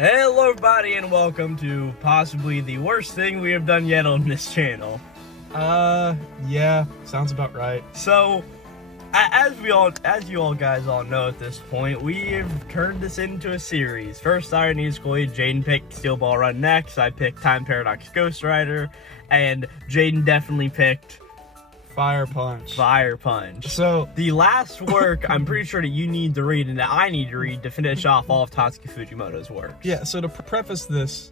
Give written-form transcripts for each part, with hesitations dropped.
Hello everybody and welcome to possibly the worst thing we have done yet on this channel. Yeah, sounds about right. So, as you all guys all know at this point, we've turned this into a series. First, I and Jaden picked Steel Ball Run next, I picked Time Paradox Ghost Rider, and Jaden definitely picked Fire Punch. So, the last work I'm pretty sure that you need to read and that I need to read to finish off all of Tatsuki Fugimoto's works. Yeah, so to preface this,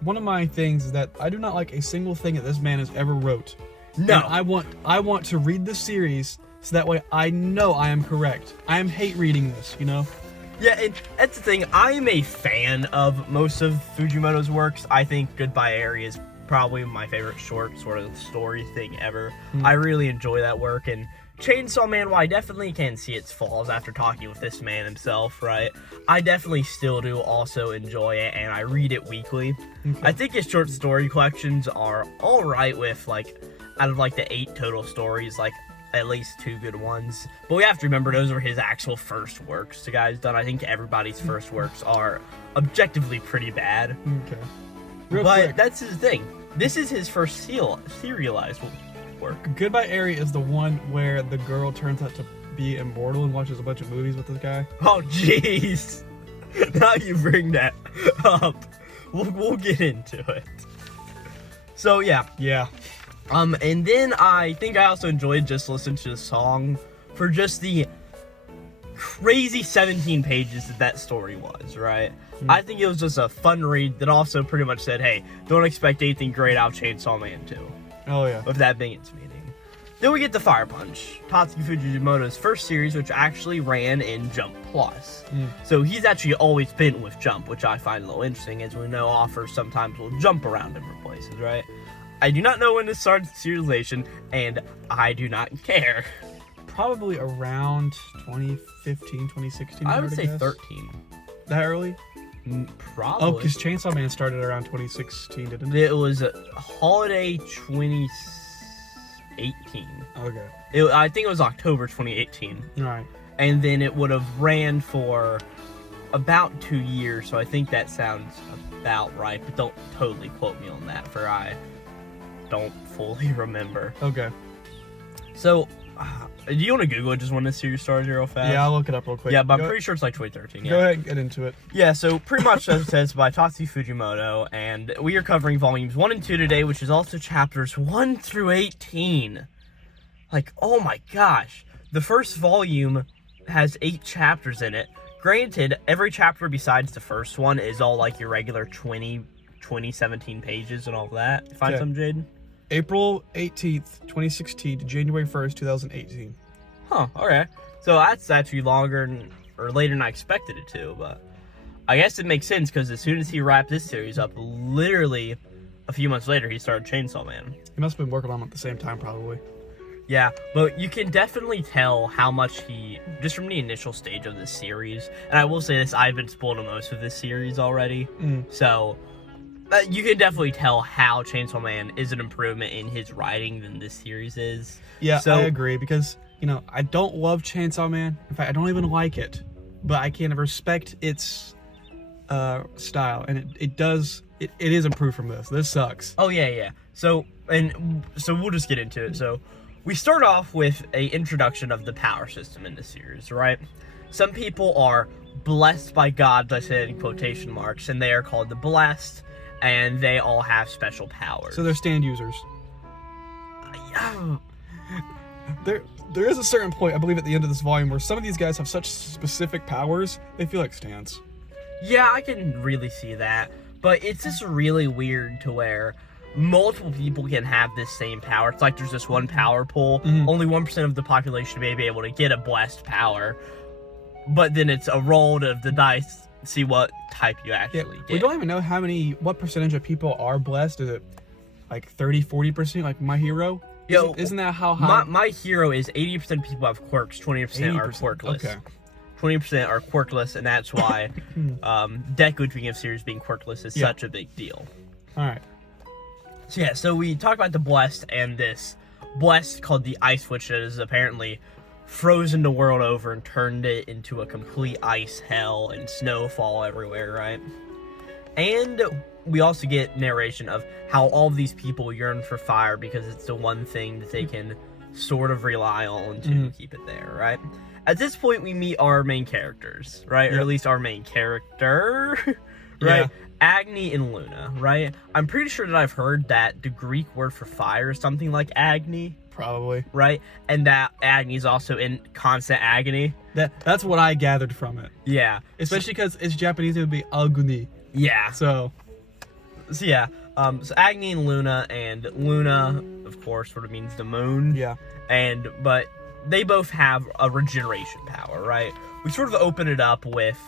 one of my things is that I do not like a single thing that this man has ever wrote. No. And I want to read this series so that way I know I am correct. I am hate reading this, you know? Yeah, and that's the thing. I am a fan of most of Fugimoto's works. I think Goodbye Area is probably my favorite short sort of story thing ever. I really enjoy that work, and Chainsaw Man, while I definitely can see its flaws after talking with this man himself, right? I definitely still do also enjoy it, and I read it weekly. Okay. I think his short story collections are alright with, like, out of, like, the 8 total stories, like, at least 2 good ones. But we have to remember those were his actual first works the guy's done. I think everybody's first works are objectively pretty bad. Okay. Real quick. That's his thing. This is his first serialized work. Goodbye Area is the one where the girl turns out to be immortal and watches a bunch of movies with this guy. Oh, jeez. Now you bring that up. We'll get into it. So, yeah. And then I think I also enjoyed just listening to the song for just the crazy 17 pages that story was, right? I think it was just a fun read that also pretty much said, hey, don't expect anything great out of Chainsaw Man 2. Oh, yeah. With that being its meaning. Then we get the Fire Punch, Tatsuki Fujimoto's first series, which actually ran in Jump Plus. So he's actually always been with Jump, which I find a little interesting, as we know offers sometimes will jump around different places, right? I do not know when this started serialization, and I do not care. Probably around 2015, 2016. I would say 13. That early? Probably. Oh, because Chainsaw Man started around 2016, didn't it? It was holiday 2018. Okay. I think it was October 2018. Alright. And then it would have ran for about 2 years, so I think that sounds about right, but don't totally quote me on that, for I don't fully remember. Okay. So, do you want to Google it just when this series started real fast? Yeah, I'll look it up real quick. Yeah, but I'm pretty sure it's like 2013. Yeah. Go ahead and get into it. Yeah, so pretty much as it says by Tatsuki Fujimoto, and we are covering volumes 1 and 2 today, which is also chapters 1 through 18. Like, oh my gosh. The first volume has 8 chapters in it. Granted, every chapter besides the first one is all like your regular 17 pages and all that. Find some, Jaden? April 18th, 2016 to January 1st, 2018. Huh, okay. So that's actually longer or later than I expected it to, but I guess it makes sense because as soon as he wrapped this series up, literally a few months later, he started Chainsaw Man. He must have been working on them at the same time, probably. Yeah, but you can definitely tell how much he, just from the initial stage of this series, and I will say this, I've been spoiled on most of this series already, so you can definitely tell how Chainsaw Man is an improvement in his writing than this series is. Yeah, so, I agree, because, you know, I don't love Chainsaw Man. In fact, I don't even like it, but I can respect its style, and it is improved from this. This sucks. Oh, yeah. So we'll just get into it. So, we start off with an introduction of the power system in this series, right? Some people are blessed by gods, I said in quotation marks, and they are called the Blessed, and they all have special powers. So they're stand users. There is a certain point, I believe, at the end of this volume where some of these guys have such specific powers, they feel like stands. Yeah, I can really see that. But it's just really weird to where multiple people can have this same power. It's like there's this one power pool. Only 1% of the population may be able to get a blessed power. But then it's a roll of the dice to see what type you actually get. We don't even know what percentage of people are blessed. Is it like 30, 40%, like my hero? Isn't that how high? My hero is 80% of people have quirks, 20% are quirkless. Okay. 20% are quirkless, and that's why Deku being of series being quirkless is such a big deal. Alright. So yeah, so we talk about the Blessed and this Blessed called the Ice Witch that is apparently frozen the world over and turned it into a complete ice hell and snowfall everywhere, right? And we also get narration of how all of these people yearn for fire because it's the one thing that they can sort of rely on to keep it there, right? At this point, we meet our main characters, right? Or at least our main character, right? Yeah. Agni and Luna, right? I'm pretty sure that I've heard that the Greek word for fire is something like Agni, Probably. right? And that Agni is also in constant agony. That's what I gathered from it. Yeah. Especially because it's Japanese, it would be Agni. Yeah. So yeah. So Agni and Luna of course, sort of means the moon. yeah. But they both have a regeneration power, right? We sort of open it up with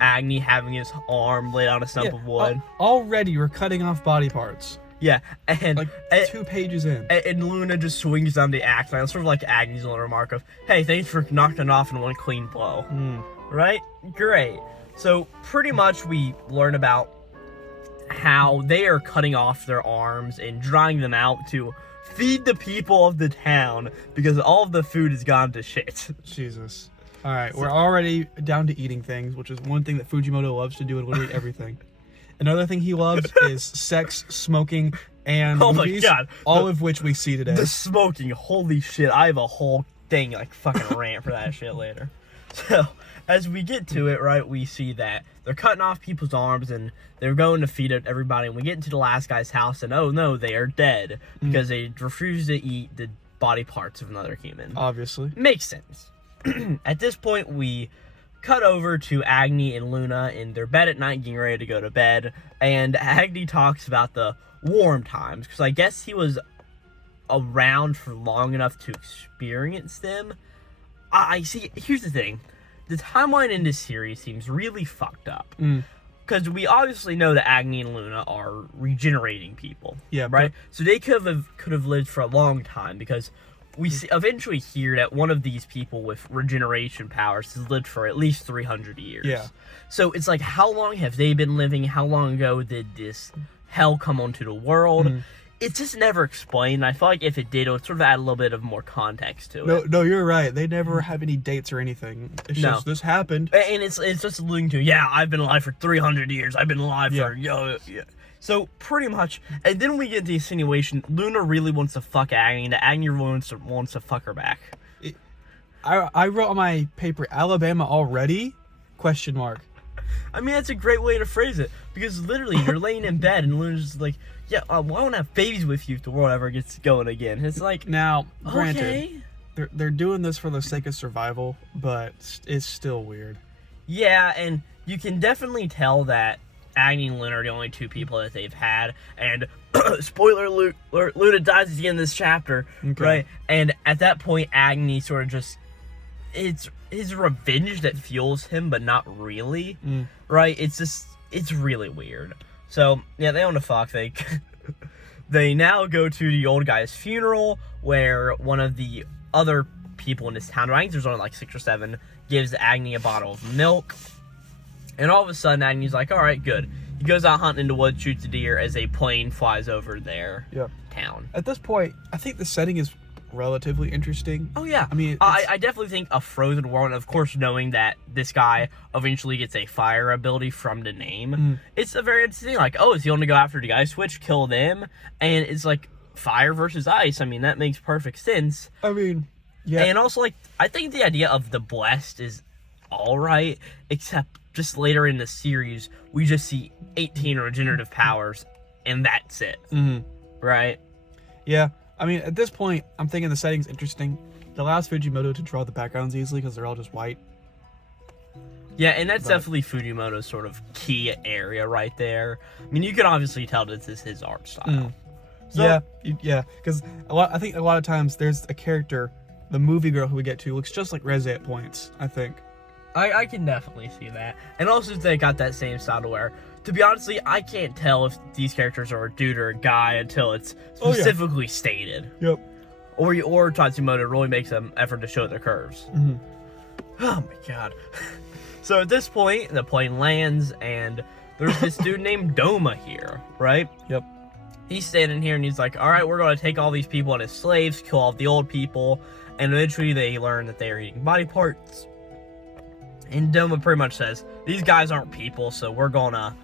Agni having his arm laid on a stump of wood. Already we're cutting off body parts. Yeah, and Like 2 pages in. And Luna just swings down the axe. It's sort of like Agni's little remark of, "Hey, thanks for knocking it off in one clean blow." Right? Great. So pretty much we learn about how they are cutting off their arms and drying them out to feed the people of the town because all of the food has gone to shit. Jesus. All right, we're already down to eating things, which is one thing that Fugimoto loves to do in literally everything. Another thing he loves is sex, smoking, and movies, my god, all of which we see today. The smoking, holy shit! I have a whole thing like fucking rant for that shit later. So as we get to it, right, we see that they're cutting off people's arms and they're going to feed it everybody. And we get into the last guy's house, and oh no, they are dead because they refuse to eat the body parts of another human. Obviously, Makes sense. At this point, we cut over to Agni and Luna in their bed at night, getting ready to go to bed. And Agni talks about the warm times, because I guess he was around for long enough to experience them. I see. Here's the thing. The timeline in this series seems really fucked up. Because we obviously know that Agni and Luna are regenerating people. Yeah, right? So they could have lived for a long time, because we eventually hear that one of these people with regeneration powers has lived for at least 300 years. Yeah. So it's like, how long have they been living? How long ago did this hell come onto the world? It's just never explained. I feel like if it did, it would sort of add a little bit of more context to it. No, you're right. They never have any dates or anything. It's just, this happened. And it's just alluding to, yeah, I've been alive for 300 years. I've been alive for, yeah. So, pretty much, and then we get the insinuation, Luna really wants to fuck Agni, and Agni wants to fuck her back. I wrote on my paper, Alabama already? Question mark. I mean, that's a great way to phrase it, because literally, you're laying in bed, and Luna's just like, yeah, I want to have babies with you if the world ever gets going again. And it's like, now, granted, okay. they're doing this for the sake of survival, but it's still weird. Yeah, and you can definitely tell that Agni and Luna are the only two people that they've had, and spoiler alert, Luna dies at the end of this chapter, right? And at that point, Agni sort of just, it's his revenge that fuels him, but not really, right? It's really weird. So, yeah, they own a fuck. They now go to the old guy's funeral, where one of the other people in this town, I think there's only like 6 or 7, gives Agni a bottle of milk. And all of a sudden, Agni's like, alright, good. He goes out hunting in the woods, shoots a deer as a plane flies over their town. At this point, I think the setting is relatively interesting. Oh, yeah. I mean, I definitely think a frozen world, and of course, knowing that this guy eventually gets a fire ability from the name, it's a very interesting, like, oh, is he going to go after the ice switch, kill them? And it's like, fire versus ice. I mean, that makes perfect sense. I mean, yeah. And also, like, I think the idea of the blessed is alright, except just later in the series, we just see 18 regenerative powers, and that's it. Right? Yeah. I mean, at this point, I'm thinking the setting's interesting. It allows Fujimoto to draw the backgrounds easily because they're all just white. Yeah, and that's definitely Fujimoto's sort of key area right there. I mean, you can obviously tell that this is his art style. So, yeah, because I think a lot of times there's a character, the movie girl who we get to, looks just like Reze at points, I think. I can definitely see that. And also they got that same style to where, to be honestly, I can't tell if these characters are a dude or a guy until it's specifically stated. Yep. Or Tatsumoto really makes an effort to show their curves. Oh my god. So at this point, the plane lands, and there's this dude named Doma here, right? Yep. He's standing here, and he's like, alright, we're going to take all these people as slaves, kill all the old people, and eventually they learn that they are eating body parts. And Doma pretty much says, these guys aren't people, so we're gonna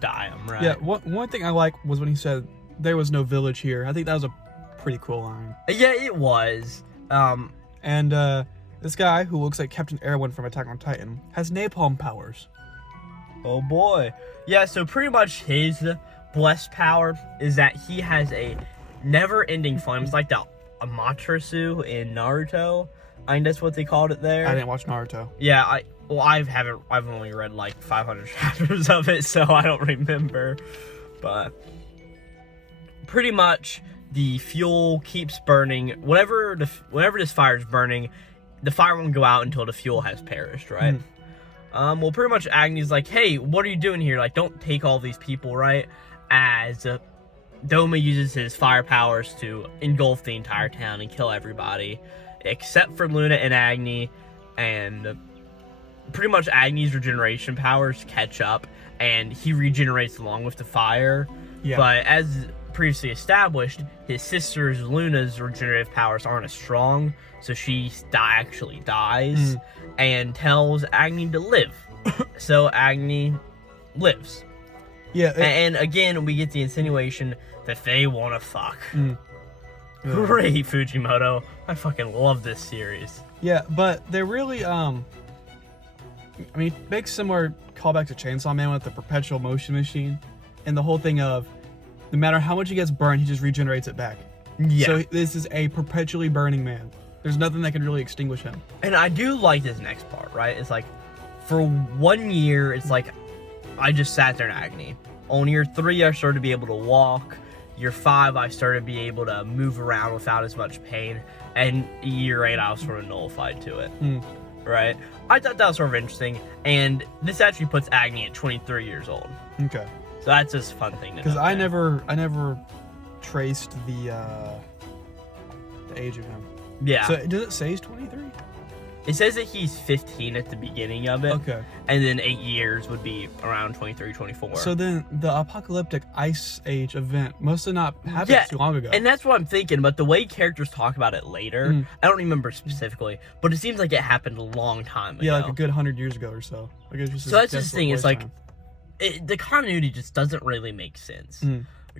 dye them, right? Yeah, one thing I like was when he said there was no village here. I think that was a pretty cool line. Yeah, it was. And this guy who looks like Captain Erwin from Attack on Titan has napalm powers. Oh boy. Yeah, so pretty much his blessed power is that he has a never-ending flame. It's like the Amaterasu in Naruto. I think that's what they called it there. I didn't watch Naruto. Yeah, I've only read like 500 chapters of it, so I don't remember. But pretty much the fuel keeps burning. Whenever this fire is burning, the fire won't go out until the fuel has perished, right? Well, pretty much Agni's like, hey, what are you doing here? Like, don't take all these people, right? As Doma uses his fire powers to engulf the entire town and kill everybody, except for Luna and Agni, and pretty much Agni's regeneration powers catch up, and he regenerates along with the fire. Yeah. But as previously established, his sister's Luna's regenerative powers aren't as strong, so she actually dies and tells Agni to live. So Agni lives. Yeah. And again, we get the insinuation that they want to fuck. Great, Fugimoto. I fucking love this series. Yeah, but they really, I mean, makes similar callbacks to Chainsaw Man with the perpetual motion machine, and the whole thing of no matter how much he gets burned, he just regenerates it back. Yeah. So this is a perpetually burning man. There's nothing that can really extinguish him. And I do like this next part, right? It's like, for 1 year, it's like, I just sat there in agony. On year 3, I started to be able to walk. Year 5, I started to be able to move around without as much pain. And year 8, I was sort of nullified to it. Right? I thought that was sort of interesting. And this actually puts Agni at 23 years old. Okay. So that's just a fun thing to know. Because I never traced the age of him. Yeah. So does it say he's 23? It says that he's 15 at the beginning of it. Okay. And then 8 years would be around 23, 24. So then the apocalyptic ice age event must have not happened too long ago. And that's what I'm thinking, but the way characters talk about it later, I don't remember specifically, but it seems like it happened a long time ago. Yeah, like a good 100 years ago or so. Like it's just so that's just the thing, it's like, the continuity just doesn't really make sense.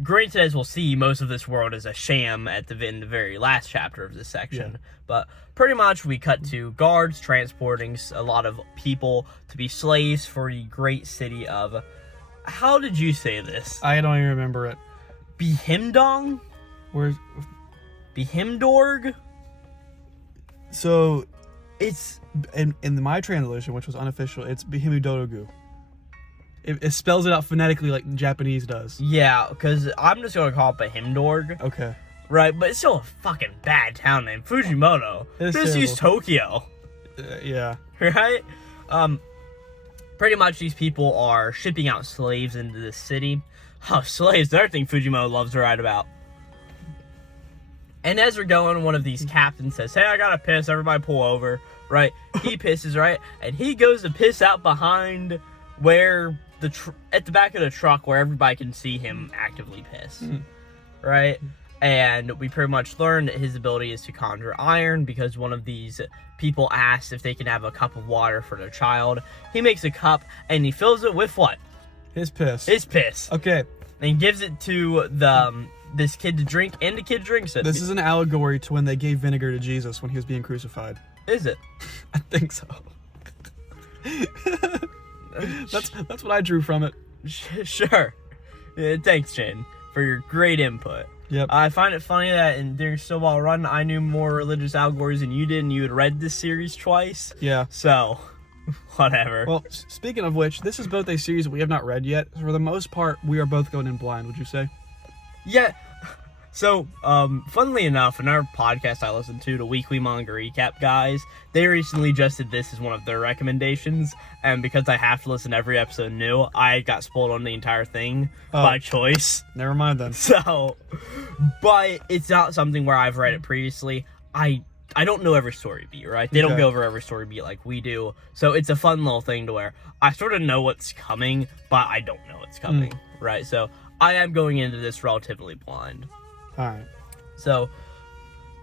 Granted, as we'll see, most of this world is a sham in the very last chapter of this section. Yeah. But pretty much we cut to guards transporting a lot of people to be slaves for the great city of... How did you say this? I don't even remember it. Bihimdong? Where's... Bihimdorg? So, it's... In my translation, which was unofficial, it's Bihimudorogu. It spells it out phonetically like Japanese does. Yeah, because I'm just going to call it Bihimdorg. Okay. Right, but it's still a fucking bad town name. Fugimoto. Just use Tokyo. Yeah. Right? Pretty much these people are shipping out slaves into the city. Oh, slaves, the other thing Fugimoto loves to write about. And as we're going, one of these captains says, hey, I gotta piss, everybody pull over. Right? He pisses, right? And he goes to piss out behind where... at the back of the truck where everybody can see him actively piss. Right? And we pretty much learn that his ability is to conjure iron because one of these people asks if they can have a cup of water for their child. He makes a cup and he fills it with what? His piss. His piss. Okay. And gives it to this kid to drink, and the kid drinks it. This is an allegory to when they gave vinegar to Jesus when he was being crucified. Is it? I think so. That's what I drew from it. Sure. Yeah, thanks, Jaden, for your great input. Yep. I find it funny that during Snowball Run, I knew more religious allegories than you did, and you had read this series twice. Yeah. So, whatever. Well, speaking of which, this is both a series that we have not read yet. For the most part, we are both going in blind, would you say? Yeah. So, funnily enough, in our podcast I listened to, the Weekly Manga Recap guys, they recently just did this as one of their recommendations, and because I have to listen to every episode new, I got spoiled on the entire thing by choice. Never mind then. So, but it's not something where I've read it previously. I don't know every story beat, right? They don't go over every story beat like we do, so it's a fun little thing to where I sort of know what's coming, but I don't know what's coming, right? So, I am going into this relatively blind. Alright. So,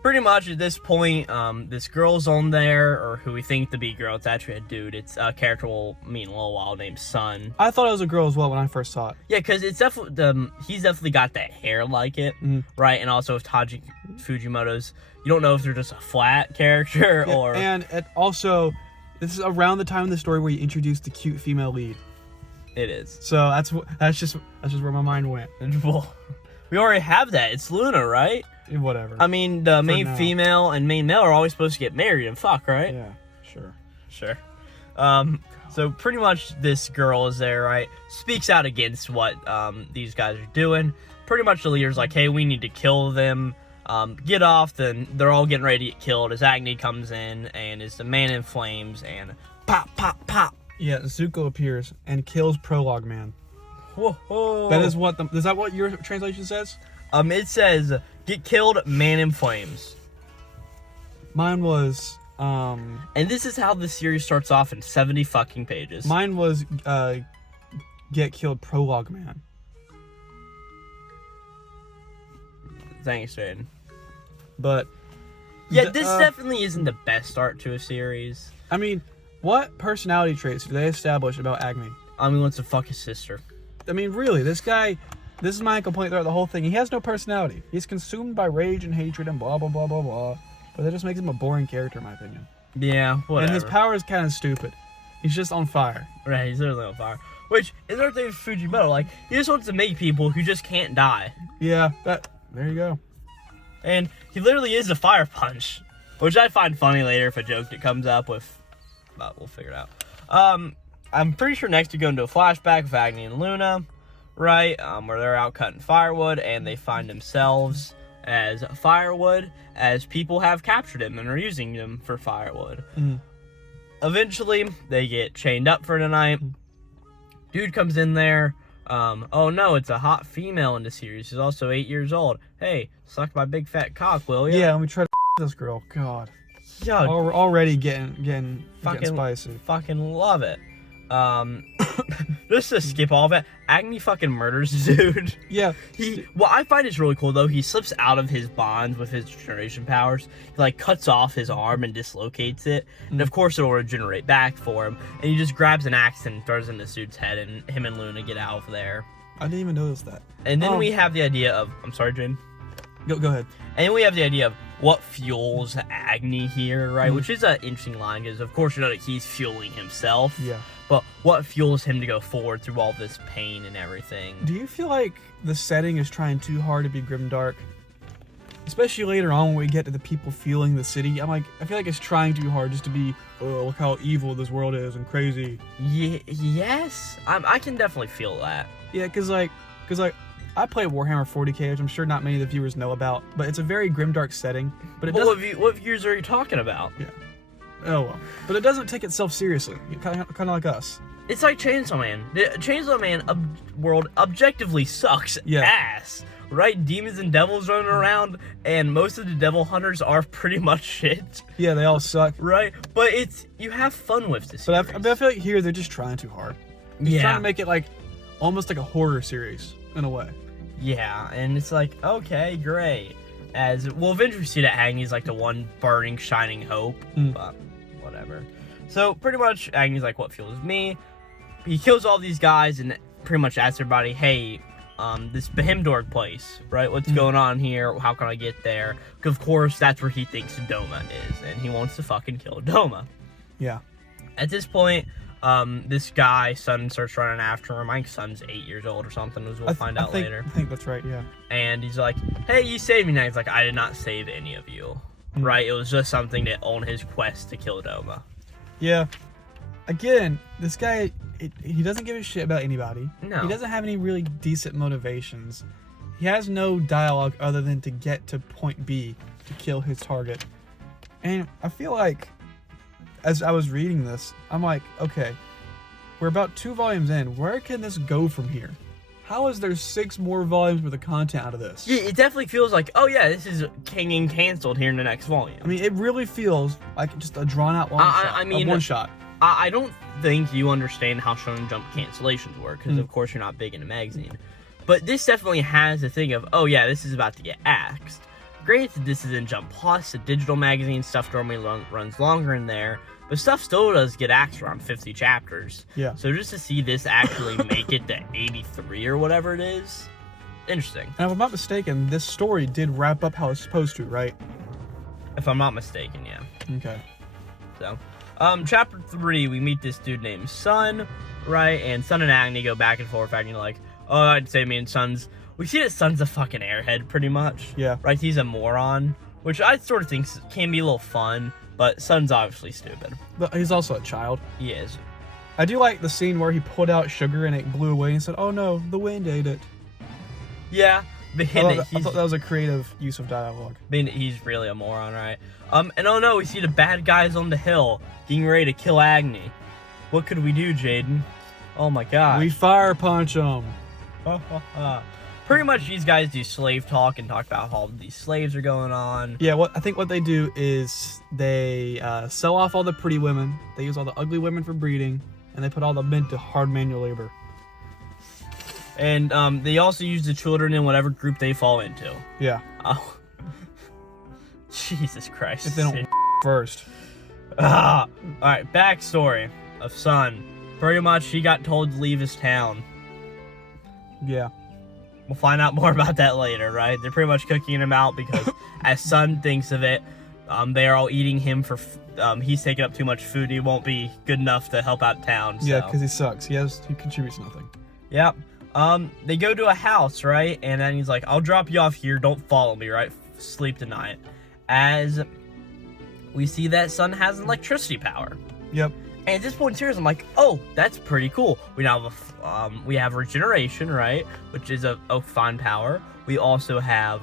pretty much at this point, this girl's on there, or who we think to be girl. It's actually a dude. It's a character we'll meet in a little while named Sun. I thought it was a girl as well when I first saw it. Yeah, because it's definitely he's definitely got that hair like it, right? And also with Taji Fujimoto's, you don't know if they're just a flat character or. And also, this is around the time in the story where you introduced the cute female lead. It is. So that's just where my mind went. Well, we already have that. It's Luna, right? Whatever. I mean, the main female and main male are always supposed to get married and fuck, right? Yeah, sure. So pretty much this girl is there, right? Speaks out against what these guys are doing. Pretty much the leader's like, hey, we need to kill them. Get off. Then they're all getting ready to get killed as Agni comes in and is the man in flames and pop, pop, pop. Yeah, Zuko appears and kills Prologue Man. Whoa. Is that what your translation says? It says, get killed, man in flames. Mine was, And this is how the series starts off in 70 fucking pages. Mine was, get killed, Prologue Man. Thanks, Jaden. But... yeah, this definitely isn't the best start to a series. I mean, what personality traits do they establish about Agni? He wants to fuck his sister. I mean, really, this guy... This is my complaint throughout the whole thing. He has no personality. He's consumed by rage and hatred and blah, blah, blah, blah, blah. But that just makes him a boring character, in my opinion. Yeah, whatever. And his power is kind of stupid. He's just on fire. Right, he's literally on fire. Which is our thing with Fujimoto. Like, he just wants to make people who just can't die. Yeah, there you go. And he literally is a fire punch. Which I find funny later if a joke that comes up with... But we'll figure it out. I'm pretty sure next we go into a flashback of Agni and Luna. Right, where they're out cutting firewood and they find themselves as firewood as people have captured him and are using them for firewood. Eventually, they get chained up for the night. Dude comes in there. Oh no, it's a hot female in the series. She's also 8 years old. Hey, suck my big fat cock, will ya? Yeah, let me try to this girl. God. Yeah, already getting spicy. Fucking love it. Just to skip all of it, Agni fucking murders the dude. Yeah. What I find is really cool though, he slips out of his bonds with his regeneration powers. He like cuts off his arm and dislocates it. And of course it'll regenerate back for him. And he just grabs an axe and throws it in this dude's head and him and Luna get out of there. I didn't even notice that. And then we have the idea of... I'm sorry, Jane. Go ahead. And then we have the idea of what fuels Agni here, right? Which is an interesting line because of course you know that he's fueling himself. Yeah. But what fuels him to go forward through all this pain and everything? Do you feel like the setting is trying too hard to be grimdark? Especially later on when we get to the people fueling the city. I feel like it's trying too hard just to be, oh, look how evil this world is and crazy. Yes. I can definitely feel that. Yeah, because I play Warhammer 40k, which I'm sure not many of the viewers know about, but it's a very grimdark setting. But it doesn't... What views are you talking about? Yeah. Oh well, but it doesn't take itself seriously. Kind of like us. It's like Chainsaw Man. The Chainsaw Man world objectively sucks ass, right? Demons and devils running around, and most of the devil hunters are pretty much shit. Yeah, they all suck, right? But you have fun with this. But I feel like here they're just trying too hard. They're trying to make it like almost like a horror series in a way. Yeah, and it's like okay, great. As we'll eventually see that Agni's like the one burning, shining hope, but whatever. So pretty much Agni's like, what fuels me? He kills all these guys and pretty much asks everybody, hey, this Behemdorg place, right? What's going on here? How can I get there? Of course, that's where he thinks Doma is, and he wants to fucking kill Doma. Yeah. At this point, this guy, Sun, starts running after him. I think Sun's 8 years old or something, as we'll find out later. I think that's right, yeah. And he's like, hey, you saved me now. He's like, I did not save any of you. Right? It was just something that on his quest to kill Doma. Yeah. Again, this guy, he doesn't give a shit about anybody. No. He doesn't have any really decent motivations. He has no dialogue other than to get to point B to kill his target. And I feel like, as I was reading this, I'm like, okay, we're about 2 volumes in. Where can this go from here? How is there 6 more volumes worth of content out of this? Yeah, it definitely feels like, oh yeah, this is getting canceled here in the next volume. I mean, it really feels like just a drawn-out one-shot. I don't think you understand how Shonen Jump cancellations work, because of course you're not big in a magazine. But this definitely has a thing of, oh yeah, this is about to get axed. Granted, this is in Jump Plus, a digital magazine. Stuff normally runs longer in there, but stuff still does get axed around 50 chapters. Yeah. So just to see this actually make it to 83 or whatever it is, interesting. And if I'm not mistaken, this story did wrap up how it's supposed to, right? If I'm not mistaken, yeah. Okay. So, chapter 3, we meet this dude named Sun, right? And Sun and Agni go back and forth, Agni like, oh, I'd say me and Sun's... We see that Sun's a fucking airhead, pretty much. Yeah. Right? He's a moron, which I sort of think can be a little fun, but Sun's obviously stupid. But he's also a child. He is. I do like the scene where he pulled out sugar and it blew away and said, oh no, the wind ate it. Yeah. I thought that was a creative use of dialogue. He's really a moron, right? And oh no, we see the bad guys on the hill getting ready to kill Agni. What could we do, Jaden? Oh my god. We fire punch them. Pretty much these guys do slave talk and talk about how all these slaves are going on. Yeah, I think what they do is they sell off all the pretty women, they use all the ugly women for breeding, and they put all the men to hard manual labor. And they also use the children in whatever group they fall into. Yeah. Oh. Jesus Christ. If they don't first. Alright, backstory of Sun. Pretty much he got told to leave his town. Yeah. We'll find out more about that later, right? They're pretty much cooking him out because, as Sun thinks of it, they're all eating him for... he's taking up too much food. He won't be good enough to help out town. So. Yeah, because he sucks. He contributes nothing. Yep. They go to a house, right? And then he's like, I'll drop you off here. Don't follow me, right? Sleep tonight. As we see that Sun has electricity power. Yep. And at this point in series, I'm like, oh, that's pretty cool. We now have we have Regeneration, right? Which is a fine power. We also have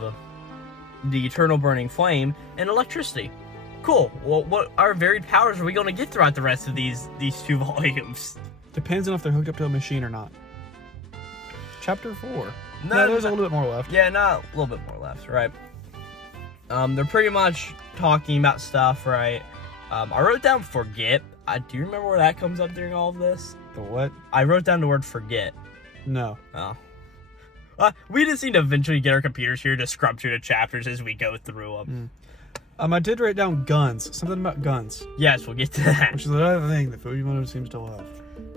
the Eternal Burning Flame and electricity. Cool. Well, what our varied powers are we going to get throughout the rest of these 2 volumes? Depends on if they're hooked up to a machine or not. Chapter 4. No, there's a little bit more left. Yeah, not a little bit more left, right? They're pretty much talking about stuff, right? I wrote down forget. Do you remember where that comes up during all of this? The what? I wrote down the word forget. No. Oh. We just need to eventually get our computers here to scrub through the chapters as we go through them. I did write down guns. Something about guns. Yes, we'll get to that. Which is another thing that Fugimoto seems to love.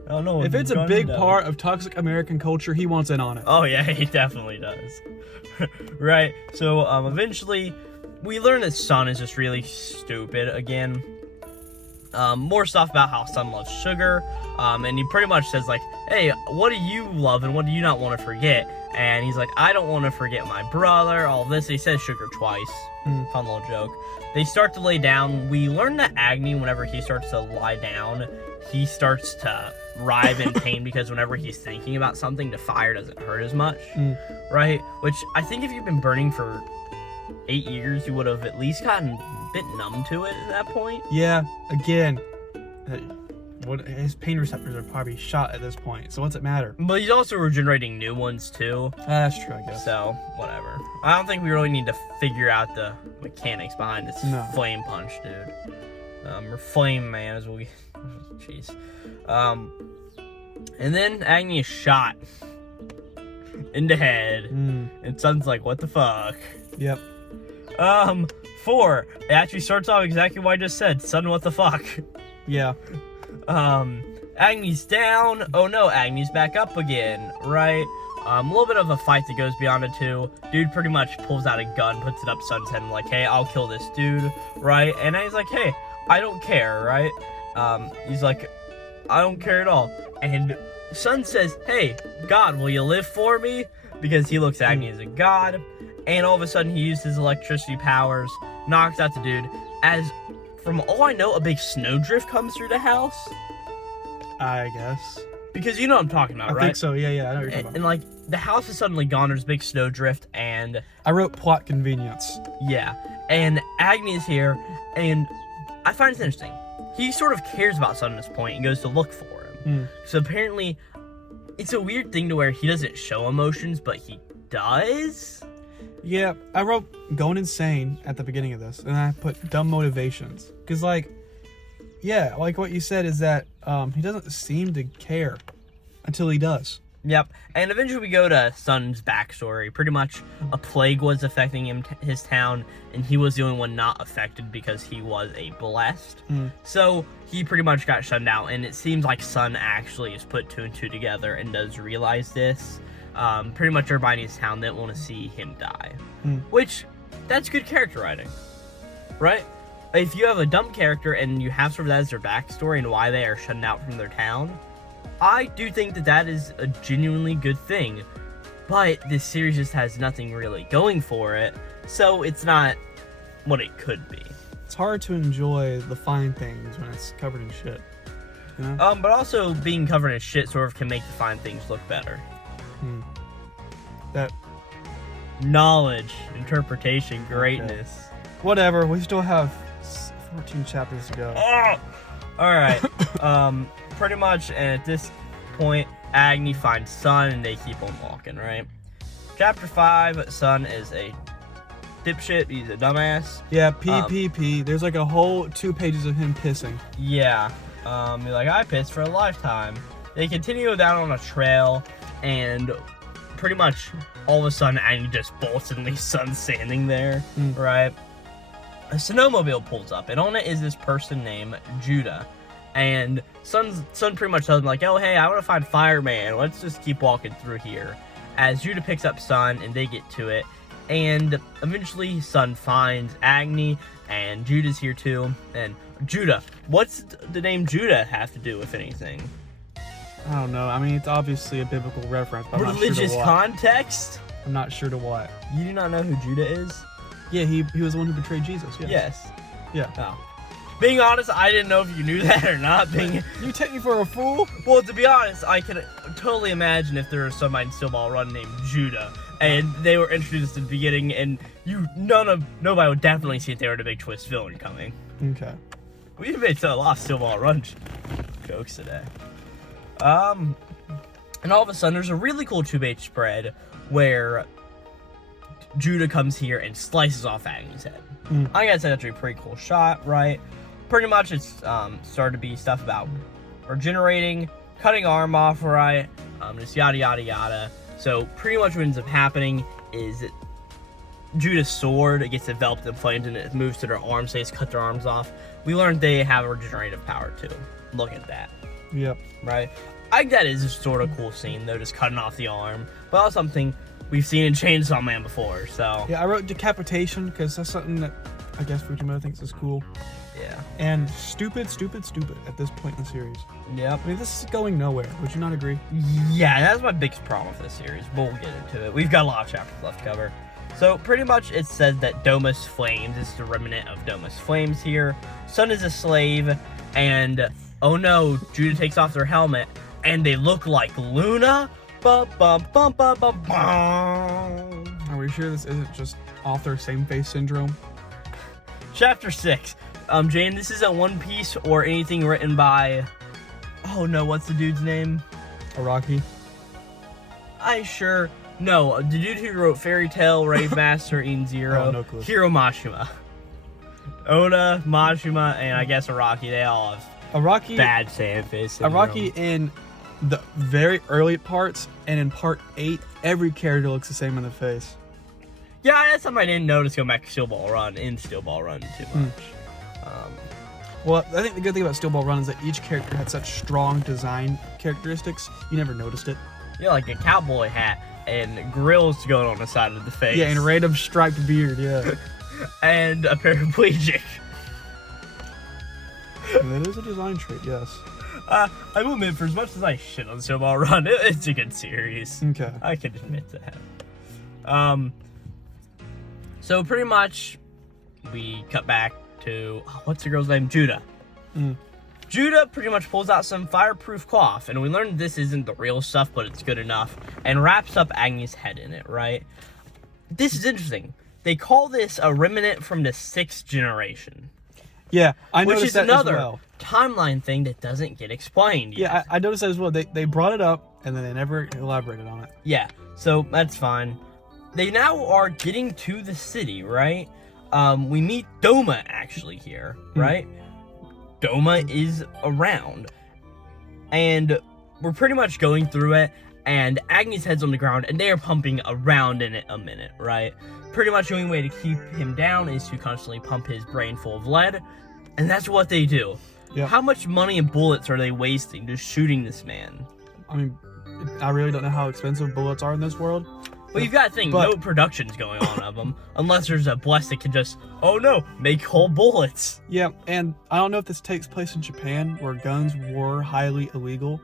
I don't know. If it's a big part of toxic American culture, he wants in on it. Oh yeah, he definitely does. Right. So eventually, we learn that Sun is just really stupid again. More stuff about how Sun loves sugar. And he pretty much says like, hey, what do you love and what do you not want to forget? And he's like, I don't want to forget my brother, all this. He says sugar twice. Fun little joke. They start to lay down. We learn that Agni, whenever he starts to lie down, he starts to writhe in pain because whenever he's thinking about something, the fire doesn't hurt as much. Right? Which I think if you've been burning for 8 years, you would have at least gotten a bit numb to it at that point. Yeah, again, his pain receptors are probably shot at this point, so what's it matter? But he's also regenerating new ones too. That's true, I guess. So, whatever. I don't think we really need to figure out the mechanics behind this flame punch, dude. Or flame man as we... Jeez. And then Agni is shot in the head. And Sun's like, what the fuck? Yep. 4. It actually starts off exactly what I just said. Sun, what the fuck? Yeah. Agni's down. Oh no, Agni's back up again, right? A little bit of a fight that goes beyond the 2. Dude pretty much pulls out a gun, puts it up Sun's head, and like, hey, I'll kill this dude, right? And he's like, hey, I don't care, right? He's like, I don't care at all. And Sun says, hey, God, will you live for me? Because he looks at Agni as a god. And all of a sudden, he used his electricity powers, knocks out the dude. As, from all I know, a big snowdrift comes through the house. I guess. Because you know what I'm talking about, right? I think so, yeah, I know what you're talking about. And like, the house is suddenly gone, there's a big snowdrift, and... I wrote plot convenience. Yeah. And Agni is here, and I find this interesting. He sort of cares about Sun at this point and goes to look for him. So apparently, it's a weird thing to where he doesn't show emotions, but he does? Yeah, I wrote going insane at the beginning of this, and I put dumb motivations. Because, like, yeah, like what you said is that he doesn't seem to care until he does. Yep, and eventually we go to Sun's backstory. Pretty much a plague was affecting his town, and he was the only one not affected because he was a blessed. So he pretty much got shut down, and it seems like Sun actually has put 2 and 2 together and does realize this. Pretty much everybody in his town didn't want to see him die, which, that's good character writing, right? If you have a dumb character and you have sort of that as their backstory and why they are shut out from their town, I do think that that is a genuinely good thing, but this series just has nothing really going for it, so it's not what it could be. It's hard to enjoy the fine things when it's covered in shit, you know? But also being covered in shit sort of can make the fine things look better. That knowledge, interpretation, greatness. Okay. Whatever, we still have 14 chapters to go. Oh! Alright, pretty much, and at this point, Agni finds Sun, and they keep on walking, right? Chapter 5, Sun is a dipshit, he's a dumbass. Yeah, P. There's like a whole 2 pages of him pissing. Yeah, you're like, I pissed for a lifetime. They continue down on a trail, and pretty much all of a sudden, Agni just bolts and leaves Sun standing there, right? A snowmobile pulls up, and on it is this person named Judah. And Sun pretty much tells him, like, oh, hey, I want to find Fireman. Let's just keep walking through here. As Judah picks up Sun, and they get to it. And eventually, Sun finds Agni, and Judah's here too. And Judah, what's the name Judah have to do with anything? I don't know. I mean, it's obviously a biblical reference, but Religious context? I'm not sure to what. You do not know who Judah is? Yeah, he was the one who betrayed Jesus. Yes. Yeah. Oh. Being honest, I didn't know if you knew that or not. You take me for a fool? Well, to be honest, I can totally imagine if there was somebody in Steel Ball Run named Judah, and they were introduced at the beginning, and nobody would definitely see if they were the big twist villain coming. Okay. We've made a lot of Steel Ball Run jokes today. And all of a sudden, there's a really cool 2-page spread where Judah comes here and slices off Agni's head. I gotta say that's a pretty cool shot, right? Pretty much it's started to be stuff about regenerating, cutting arm off, right? Just yada yada yada. So pretty much what ends up happening is Judah's sword, it gets enveloped in flames and it moves to their arms, so they just cut their arms off. We learned they have a regenerative power too. Look at that. Yep. Right? I think that is a sort of cool scene though, just cutting off the arm. But also something we've seen in Chainsaw Man before, so. Yeah, I wrote decapitation because that's something that I guess Fugimoto thinks is cool. Yeah. And stupid at this point in the series. Yep. I mean, this is going nowhere. Would you not agree? Yeah, that's my biggest problem with this series, but we'll get into it. We've got a lot of chapters left to cover. So pretty much it says that Domus Flames is the remnant of Domus Flames here. Sun is a slave, and oh no, Judah takes off their helmet, and they look like Luna. Bum, bum, bum, bum, bum, bum. Are we sure this isn't just author same face syndrome? Chapter 6. Jane, this isn't One Piece or anything written by... Oh no, what's the dude's name? Araki? No, the dude who wrote Fairy Tail, Rave Master, Eden Zero, Oh, no clue. Hiro Mashima. Oda, Mashima, and I guess Araki, they all have Araki, bad fan face syndrome. Araki in the very early parts and in part 8, every character looks the same in the face. Yeah, that's something I didn't notice going back to Steel Ball Run too much. Well, I think the good thing about Steel Ball Run is that each character had such strong design characteristics, you never noticed it. Yeah, like a cowboy hat and grills going on the side of the face. Yeah, and a random striped beard, yeah. And a paraplegic. That is a design trait, yes. I will admit, for as much as I shit on Steel Ball Run, it's a good series. Okay. I can admit that. So pretty much, we cut back to, what's the girl's name? Judah. Judah pretty much pulls out some fireproof cloth, and we learned this isn't the real stuff, but it's good enough, and wraps up Agni's head in it, right? This is interesting. They call this a remnant from the 6th generation. Yeah, I noticed which is that another as well. timeline thing that doesn't get explained yet. Yeah, I noticed that as well. They brought it up, and then they never elaborated on it. Yeah, so that's fine. They now are getting to the city, right? We meet Doma actually here, right? Doma is around. And we're pretty much going through it and Agni's head's on the ground, and they are pumping around in it a minute, right? Pretty much the only way to keep him down is to constantly pump his brain full of lead, and that's what they do. Yeah. How much money and bullets are they wasting just shooting this man? I mean, I really don't know how expensive bullets are in this world. Well, you've got to think, no production's going on of them, unless there's a bless that can just, oh no, make whole bullets. Yeah, and I don't know if this takes place in Japan, where guns were highly illegal,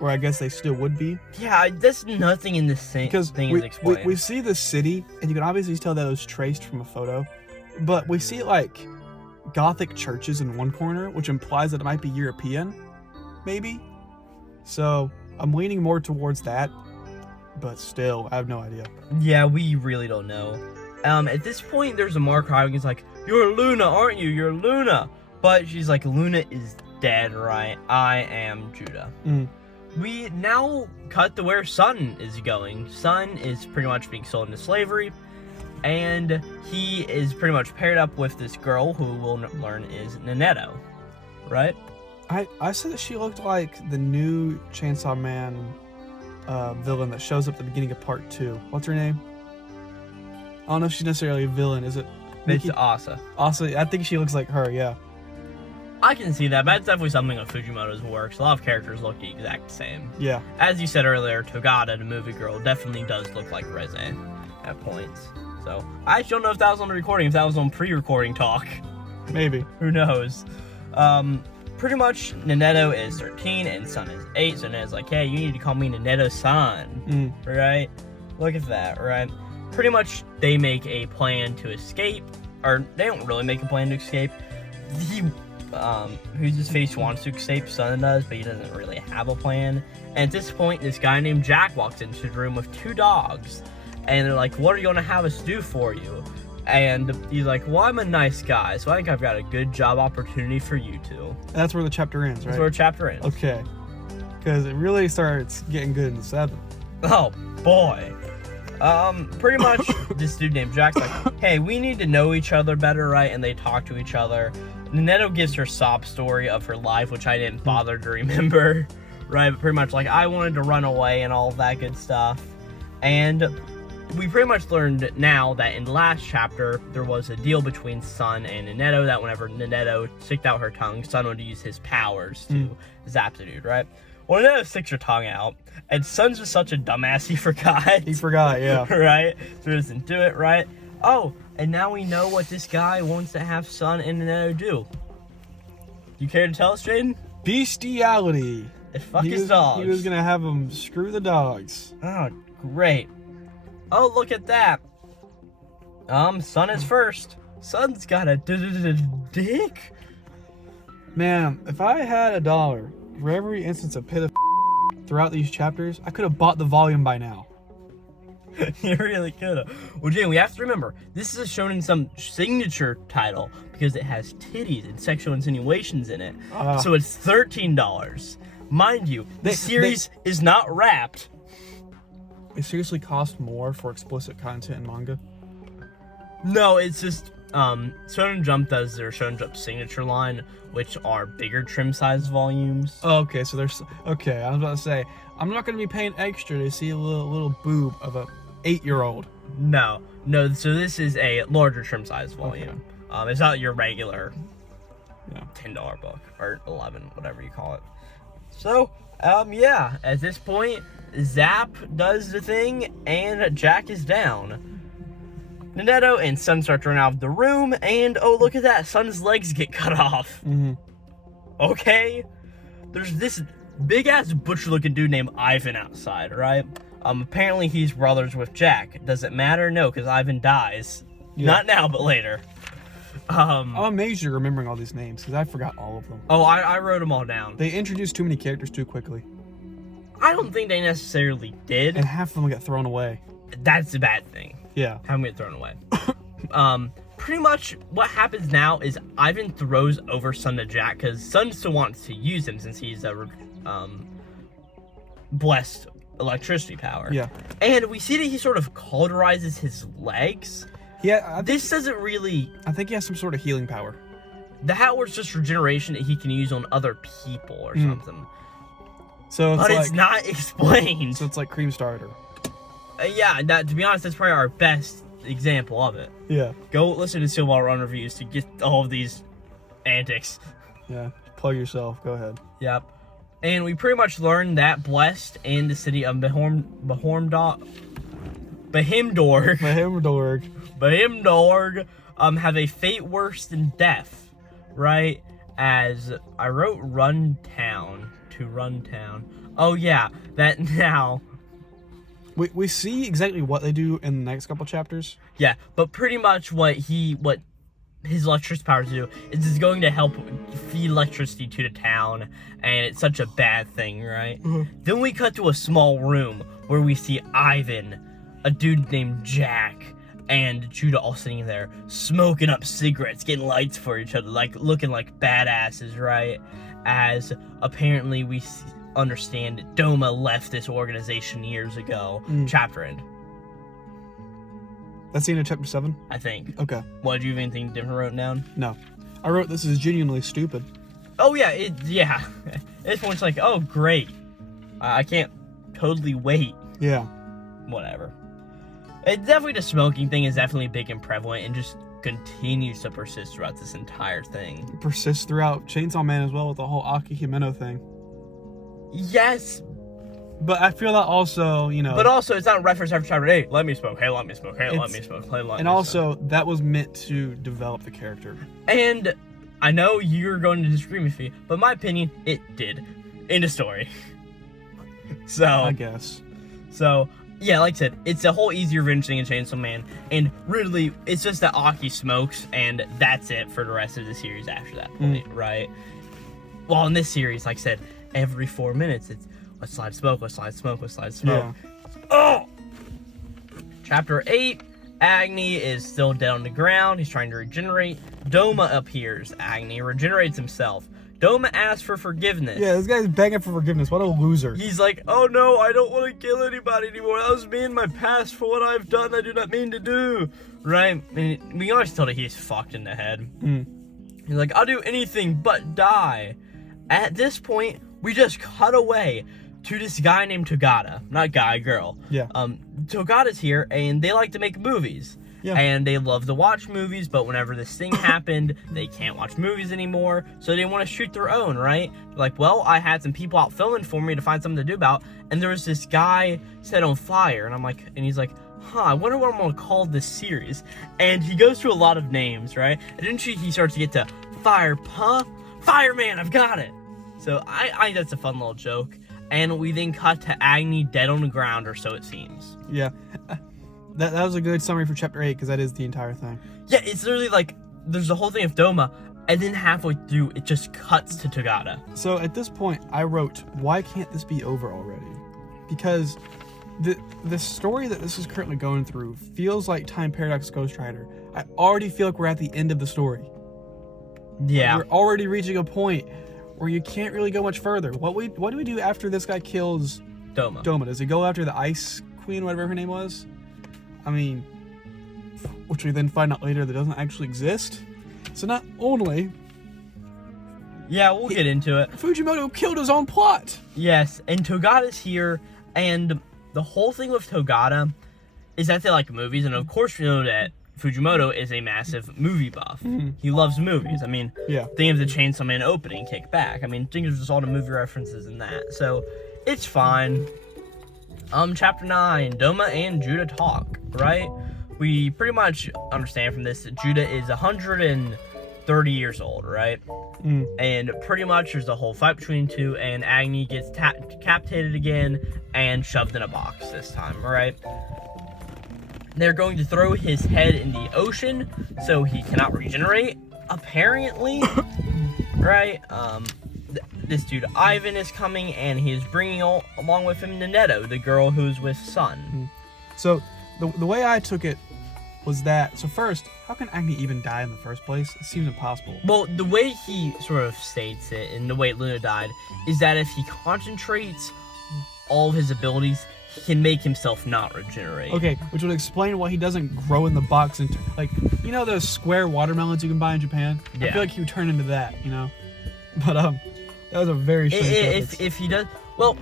or I guess they still would be. Yeah, there's nothing in this thing is explained. We see the city, and you can obviously tell that it was traced from a photo, but we see, like, Gothic churches in one corner, which implies that it might be European, maybe? So, I'm leaning more towards that, but still, I have no idea. Yeah, we really don't know. At this point, there's a mark crying. He's like, "You're Luna, aren't you? You're Luna." But she's like, "Luna is dead, right? I am Judah." We now cut to where Sun is going. Sun is pretty much being sold into slavery, and he is pretty much paired up with this girl who we'll learn is Nanetto, right? I said that she looked like the new Chainsaw Man villain that shows up at the beginning of part 2. What's her name? I don't know if she's necessarily a villain. Is it It's Asa. Asa, I think she looks like her, yeah. I can see that, but that's definitely something of Fujimoto's works. A lot of characters look the exact same. Yeah. As you said earlier, Togata, the movie girl, definitely does look like Reze at points. So, I actually don't know if that was on the recording, if that was on pre-recording talk. Maybe. Who knows? Pretty much, Nanetto is 13 and Sun is 8, so Nanetto's like, hey, you need to call me Nanetto-san, right? Look at that, right? Pretty much, they make a plan to escape, or they don't really make a plan to escape. Who's his face wants to escape, Sun does, but he doesn't really have a plan. And at this point, this guy named Jack walks into the room with 2 dogs, and they're like, what are you gonna have us do for you? And he's like, well, I'm a nice guy, so I think I've got a good job opportunity for you two. And that's where the chapter ends, right? That's where the chapter ends. Okay. Because it really starts getting good in the 7th. Oh, boy. Pretty much, this dude named Jack's like, hey, we need to know each other better, right? And they talk to each other. Nanetto gives her sob story of her life, which I didn't bother to remember, right? But pretty much, like, I wanted to run away and all of that good stuff. And we pretty much learned now that in the last chapter, there was a deal between Sun and Nanetto that whenever Nanetto sticked out her tongue, Sun would use his powers to zap the dude, right? Well, Nanetto sticks her tongue out, and Sun's just such a dumbass, he forgot. He forgot, yeah. Right? So he doesn't do it, right? Oh, and now we know what this guy wants to have Sun and Nanetto do. You care to tell us, Jaden? Bestiality. Fuck his dogs. He was gonna have him screw the dogs. Oh, great. Oh, look at that. Sun is first. Sun's got a dick. Man, if I had $1 for every instance of pit of throughout these chapters, I could have bought the volume by now. You really could have. Well, Jane, we have to remember, this is shown in some signature title because it has titties and sexual insinuations in it. So it's $13. Mind you, the series is not wrapped. It seriously costs more for explicit content in manga? No, it's just, Shonen Jump does their Shonen Jump signature line, which are bigger trim size volumes. Oh, okay, so there's, okay, I was about to say, I'm not going to be paying extra to see a little boob of a 8-year-old. No, so this is a larger trim size volume. Okay. It's not your regular $10 book, or 11, whatever you call it. So, yeah, at this point, Zap does the thing, and Jack is down. Nanetto and Sun start to run out of the room, and oh, look at that, Sun's legs get cut off. Okay? There's this big-ass butcher-looking dude named Ivan outside, right? Apparently he's brothers with Jack. Does it matter? No, because Ivan dies. Yeah. Not now, but later. I'm amazed you're remembering all these names, because I forgot all of them. Oh, I wrote them all down. They introduced too many characters too quickly. I don't think they necessarily did. And half of them get thrown away. That's a bad thing. Yeah. Have them get thrown away. Pretty much what happens now is Ivan throws over Sun to Jack, because Sun still wants to use him since he's a blessed electricity power. Yeah. And we see that he sort of cauterizes his legs. Yeah. This doesn't really... I think he has some sort of healing power. The Hatward's just regeneration that he can use on other people or something. So it's but like, it's not explained. So it's like Cream Starter. Yeah, to be honest, that's probably our best example of it. Yeah. Go listen to Silver Run reviews to get all of these antics. Yeah. Plug yourself. Go ahead. Yep. And we pretty much learned that Blessed and the city of Behimdorg have a fate worse than death, right? As I wrote Runtown. Oh yeah, that now. We see exactly what they do in the next couple chapters. Yeah, but pretty much what his electricity powers do is it's going to help feed electricity to the town, and it's such a bad thing, right? Mm-hmm. Then we cut to a small room where we see Ivan, a dude named Jack, and Judah all sitting there, smoking up cigarettes, getting lights for each other, like looking like badasses, right? As apparently we understand Doma left this organization years ago. Chapter end. That's the end of chapter 7? I think. Okay. What, do you have anything different wrote down? No. I wrote this is genuinely stupid. Oh yeah, At this point it's like, oh great. I can't totally wait. Yeah. Whatever. It's definitely the smoking thing is definitely big and prevalent and just continues to persist throughout this entire thing. It persists throughout Chainsaw Man as well with the whole Akihimeno thing. Yes. But I feel that also, you know... But also, it's not reference after chapter 8. Let me smoke. Hey, let me smoke. Hey, let me smoke. Hey, let me And also, that was meant to develop the character. And I know you're going to disagree with me, but in my opinion, it did. In the story. So... I guess. So, yeah, like I said, it's a whole easy revenge thing in Chainsaw Man. And really, it's just that Aki smokes, and that's it for the rest of the series after that point, right? Well, in this series, like I said, every 4 minutes, it's let's slide smoke, let's slide smoke, let's slide smoke. Yeah. Oh! Chapter 8, Agni is still dead on the ground. He's trying to regenerate. Doma appears. Agni regenerates himself. Doma asks for forgiveness. Yeah, this guy's begging for forgiveness. What a loser. He's like, oh no, I don't want to kill anybody anymore. That was me in my past for what I've done I do not mean to do. Right? And we always tell that he's fucked in the head. He's like, I'll do anything but die. At this point, we just cut away to this guy named Togata. Not guy, girl. Yeah. Togata's here, and they like to make movies. Yeah. And they love to watch movies, but whenever this thing happened, they can't watch movies anymore, so they want to shoot their own, right? Like, well, I had some people out filming for me to find something to do about, and there was this guy set on fire, and I'm like, and he's like, I wonder what I'm going to call this series. And he goes through a lot of names, right? And then he starts to get to Fireman, I've got it. So I think that's a fun little joke. And we then cut to Agni dead on the ground, or so it seems. Yeah. That was a good summary for chapter 8, because that is the entire thing. Yeah, it's literally like, there's the whole thing of Doma, and then halfway through, it just cuts to Togata. So at this point, I wrote, why can't this be over already? Because the story that this is currently going through feels like Time Paradox Ghost Rider. I already feel like we're at the end of the story. Yeah. We're already reaching a point where you can't really go much further. What do we do after this guy kills Doma? Does he go after the Ice Queen, whatever her name was? I mean, which we then find out later that doesn't actually exist. So not only... Yeah, we'll get into it. Fugimoto killed his own plot! Yes, and Togata's here, and the whole thing with Togata is that they like movies, and of course we know that Fugimoto is a massive movie buff. He loves movies. I mean, think of the Chainsaw Man opening, Kick Back. I mean, think of just all the movie references in that. So, it's fine. Chapter 9, Doma and Judah talk, right? We pretty much understand from this that Judah is 130 years old, right? And pretty much there's a whole fight between the two, and Agni gets decapitated again and shoved in a box this time, right? They're going to throw his head in the ocean so he cannot regenerate, apparently, right? This dude Ivan is coming, and he is bringing along with him Neneto, the girl who's with Sun. So the way I took it was that, so first, how can Agni even die in the first place? It seems impossible. Well, the way he sort of states it, and the way Luna died, is that if he concentrates all of his abilities, he can make himself not regenerate. Okay, which would explain why he doesn't grow in the box and like, you know those square watermelons you can buy in Japan? Yeah. I feel like he would turn into that, you know? But that was a very strange if he does, Well,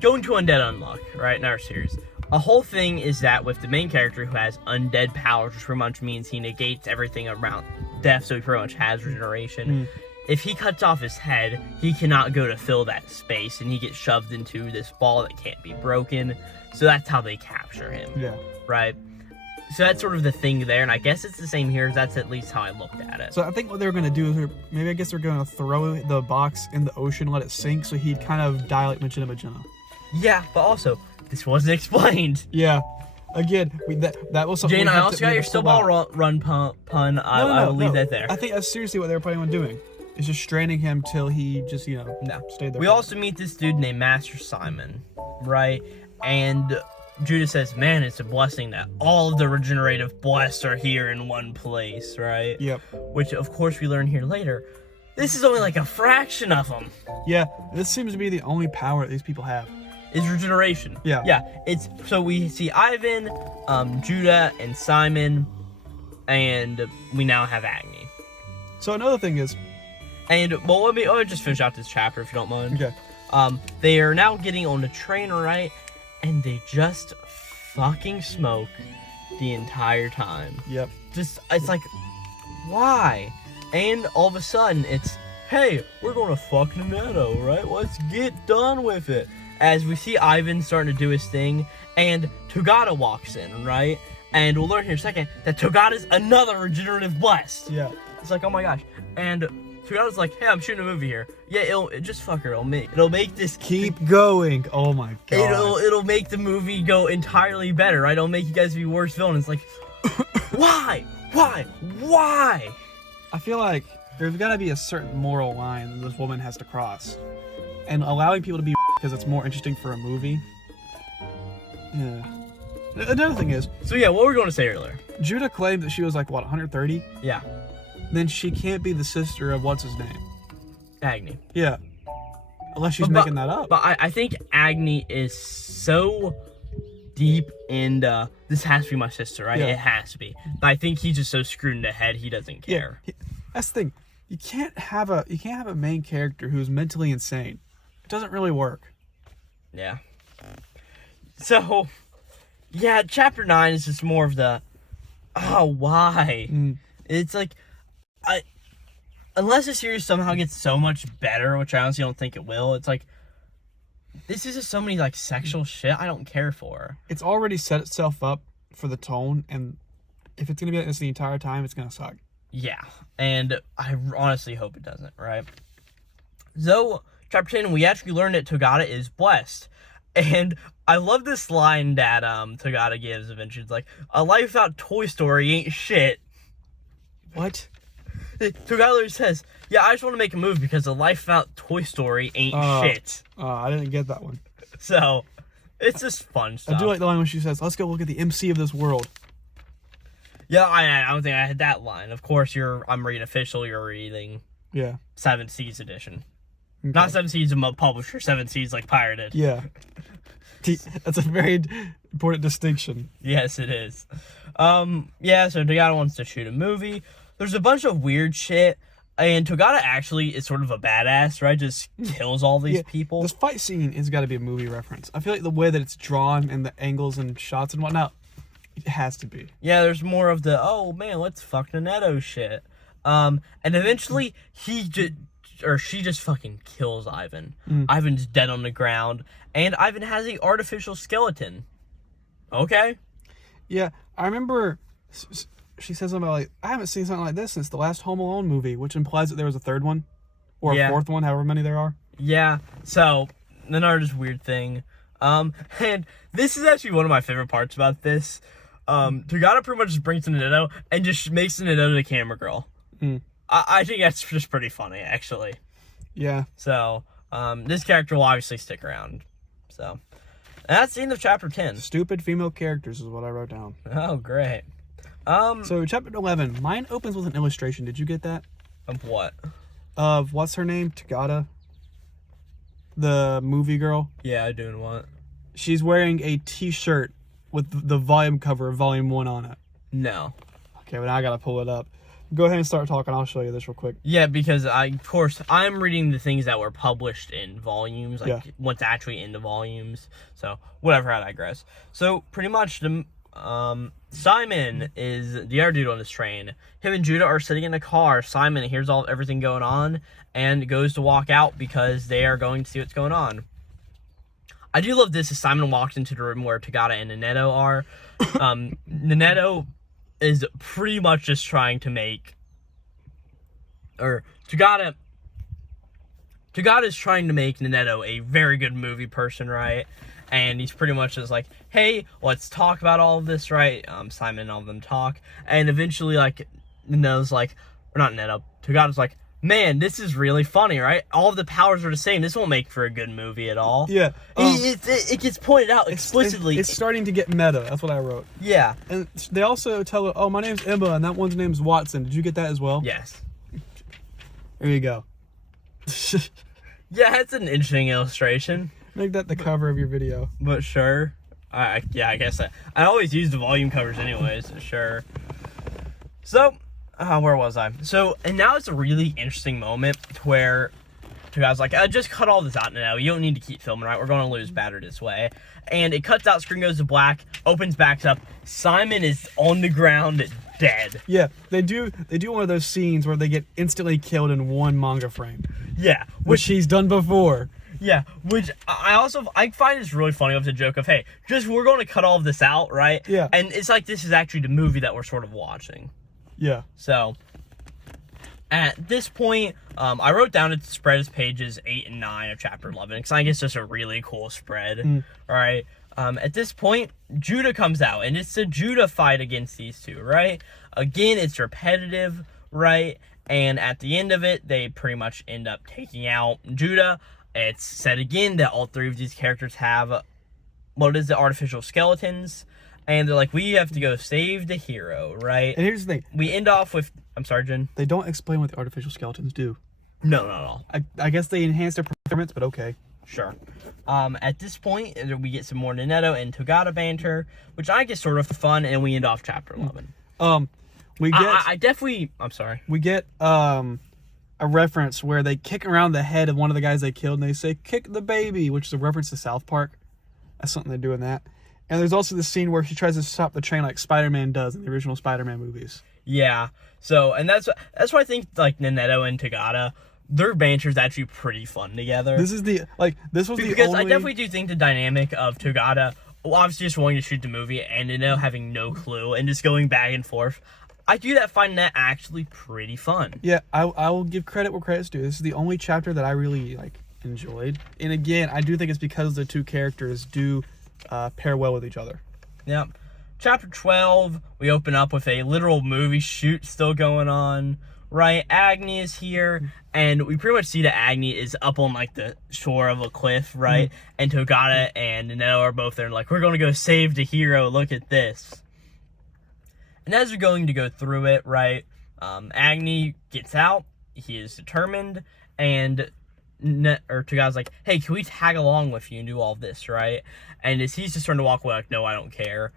going to Undead Unluck, right, in our series. A whole thing is that with the main character who has undead powers, which pretty much means he negates everything around death, so he pretty much has regeneration. If he cuts off his head, he cannot go to fill that space, and he gets shoved into this ball that can't be broken. So that's how they capture him. Yeah. Right? So that's sort of the thing there, and I guess it's the same here. That's at least how I looked at it. So I think what they were going to do is maybe I guess they're going to throw the box in the ocean, let it sink, so he'd kind of die like Magenta. Yeah, but also, this wasn't explained. Yeah. Again, that was something. Jane, I also got your still ball run pun. I will leave that there. I think that's seriously what they were planning on doing. Is just stranding him till he just, stayed there. We also meet this dude named Master Simon, right? And Judah says, man, it's a blessing that all of the regenerative blessed are here in one place, right? Yep. Which, of course, we learn here later. This is only like a fraction of them. Yeah, this seems to be the only power that these people have. Is regeneration. Yeah. Yeah, so we see Ivan, Judah, and Simon, and we now have Agni. So another thing is... And, well, let me just finish out this chapter, if you don't mind. Okay. They are now getting on the train, right? And they just fucking smoke the entire time. Yep. It's like, why? And all of a sudden, it's, hey, we're going to fucking Neto, right? Let's get done with it. As we see Ivan starting to do his thing, and Togata walks in, right? And we'll learn here in a second that Togata's another regenerative blessed. Yeah. It's like, oh my gosh. And Togata's like, hey, I'm shooting a movie here. Yeah, it'll make this keep going. Oh my god. It'll make the movie go entirely better, right? It'll make you guys be worse villains. Like, why? I feel like there's got to be a certain moral line that this woman has to cross, and allowing people to be because it's more interesting for a movie. Yeah. Another thing is, so yeah, what were we going to say earlier? Judah claimed that she was like, what, 130? Yeah. Then she can't be the sister of what's his name? Agni. Yeah. Unless she's making that up. But I think Agni is so deep in this has to be my sister, right? Yeah. It has to be. But I think he's just so screwed in the head he doesn't care. Yeah. That's the thing. You can't have a main character who's mentally insane. It doesn't really work. Yeah. So, yeah, chapter 9 is just more of the, oh, why? It's like, unless the series somehow gets so much better, which I honestly don't think it will, it's like, this is just so many, like, sexual shit I don't care for. It's already set itself up for the tone, and if it's going to be like this the entire time, it's going to suck. Yeah, and I honestly hope it doesn't, right? So, chapter 10, we actually learned that Togata is blessed. And I love this line that Togata gives eventually. It's like, a life without Toy Story ain't shit. What? Togata literally says, yeah, I just want to make a movie because a life without Toy Story ain't shit. I didn't get that one. So, it's just fun stuff. I do like the line when she says, let's go look at the MC of this world. Yeah, I don't think I had that line. Of course, I'm reading official, you're reading 7 Seas edition. Okay. Not 7 Seas of publisher, 7 Seas like pirated. Yeah. That's a very important distinction. Yes, it is. Yeah, so Togata wants to shoot a movie. There's a bunch of weird shit, and Togata actually is sort of a badass, right? Just kills all these people. This fight scene has got to be a movie reference. I feel like the way that it's drawn and the angles and shots and whatnot, it has to be. Yeah, there's more of the, oh man, let's fuck Neto shit. And eventually, she just fucking kills Ivan. Ivan's dead on the ground, and Ivan has an artificial skeleton. Okay. Yeah, I remember she says something about, like, I haven't seen something like this since the last Home Alone movie, which implies that there was a third one. Or a fourth one, however many there are. Yeah, so, another just weird thing. And this is actually one of my favorite parts about this. Togata pretty much just brings in Neto and just makes Neto the camera girl. I think that's just pretty funny, actually. Yeah. So, this character will obviously stick around. So, and that's the end of chapter 10. Stupid female characters is what I wrote down. Oh, great. So, chapter 11, mine opens with an illustration. Did you get that? Of what? Of, what's her name? Togata? The movie girl? Yeah, I do what? She's wearing a t-shirt with the volume cover of Volume 1 on it. No. Okay, but now I gotta pull it up. Go ahead and start talking. I'll show you this real quick. Yeah, because of course, I'm reading the things that were published in volumes, like what's actually in the volumes. So, whatever, I digress. So, pretty much, Simon is the other dude on this train. Him and Judah are sitting in a car. Simon hears everything going on and goes to walk out because they are going to see what's going on. I do love this as Simon walks into the room where Tagada and Neneto are. Neneto is pretty much just trying to make, or Tagada is trying to make Neneto a very good movie person, right? And he's pretty much just like, hey, let's talk about all of this, right? Simon and all of them talk, and eventually, like, Neneto's like, or not Neneto, Tagada's like, man, this is really funny, right? All of the powers are the same. This won't make for a good movie at all. Yeah. It gets pointed out explicitly. It's starting to get meta. That's what I wrote. Yeah. And they also tell her, oh, my name's Emma, and that one's name's Watson. Did you get that as well? Yes. There you go. Yeah, it's an interesting illustration. Make that the cover of your video. But sure. I guess I always use the volume covers anyways, sure. So, where was I? So, and now it's a really interesting moment where two guys like, just cut all this out now. You don't need to keep filming, right? We're going to lose better this way. And it cuts out, screen goes to black, opens back up. Simon is on the ground, dead. Yeah, they do one of those scenes where they get instantly killed in one manga frame. Yeah. Which he's done before. Yeah, which I find is really funny with the joke of, hey, we're going to cut all of this out, right? Yeah. And it's like this is actually the movie that we're sort of watching. Yeah. So, at this point, I wrote down it to spread as pages 8 and 9 of chapter 11, because I think it's just a really cool spread. All right. At this point, Judah comes out, and it's a Judah fight against these two, right? Again, it's repetitive, right? And at the end of it, they pretty much end up taking out Judah. It's said again that all three of these characters have, the artificial skeletons. And they're like, we have to go save the hero, right? And here's the thing. We end off with, I'm sorry, Jen. They don't explain what the artificial skeletons do. No, not at all. I guess they enhance their performance, but okay. Sure. At this point, we get some more Neneto and Tagada banter, which I guess sort of fun, and we end off chapter 11. We get... I'm sorry. We get, a reference where they kick around the head of one of the guys they killed, and they say, kick the baby, which is a reference to South Park. That's something they do in that. And there's also the scene where she tries to stop the train like Spider-Man does in the original Spider-Man movies. Yeah. So, and that's why I think, like, Neneto and Tagada, their banter is actually pretty fun together. Because I definitely do think the dynamic of Tagada, obviously just wanting to shoot the movie, and Neneto having no clue, and just going back and forth, I do find that actually pretty fun. Yeah, I will give credit where credit's due. This is the only chapter that I really, enjoyed. And again, I do think it's because the two characters do pair well with each other. Yep. Chapter 12, we open up with a literal movie shoot still going on, right? Agni is here, and we pretty much see that Agni is up on, the shore of a cliff, right? And Tagada and Neneto are both there, and we're going to go save the hero, look at this. And as we're going to go through it, right, Agni gets out, he is determined, and Tagada's like, hey, can we tag along with you and do all this, right? And as he's just starting to walk away, no, I don't care.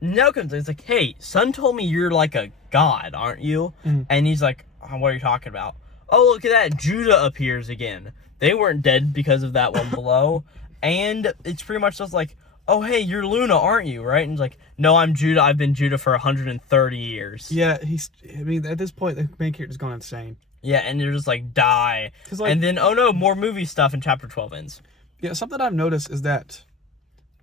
Now comes, it's like, hey, Sun told me you're like a god, aren't you? And he's like, what are you talking about? Oh, look at that, Judah appears again. They weren't dead because of that one below. And it's pretty much just like, oh, hey, you're Luna, aren't you, right? And he's like, no, I'm Judah. I've been Judah for 130 years. Yeah, at this point, the main character's gone insane. Yeah, and they're just like, die. And then, oh no, more movie stuff, and chapter 12 ends. Yeah, something I've noticed is that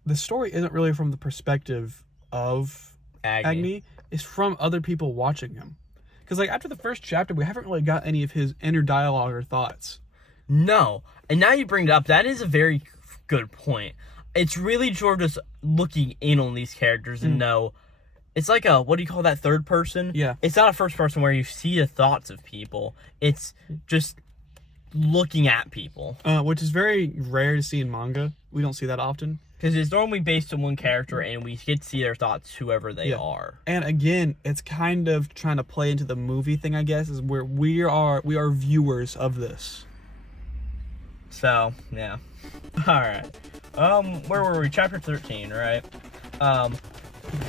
the story isn't really from the perspective of Agni. It's from other people watching him. Because, after the first chapter, we haven't really got any of his inner dialogue or thoughts. No. And now you bring it up, that is a very good point. It's really sort of just looking in on these characters and know, it's like a, what do you call that, third person? Yeah. It's not a first person where you see the thoughts of people. It's just looking at people. Which is very rare to see in manga. We don't see that often. Because it's normally based on one character, and we get to see their thoughts, whoever they are. And again, it's kind of trying to play into the movie thing, I guess, is where we are viewers of this. So, yeah. Alright. Where were we? Chapter 13, right?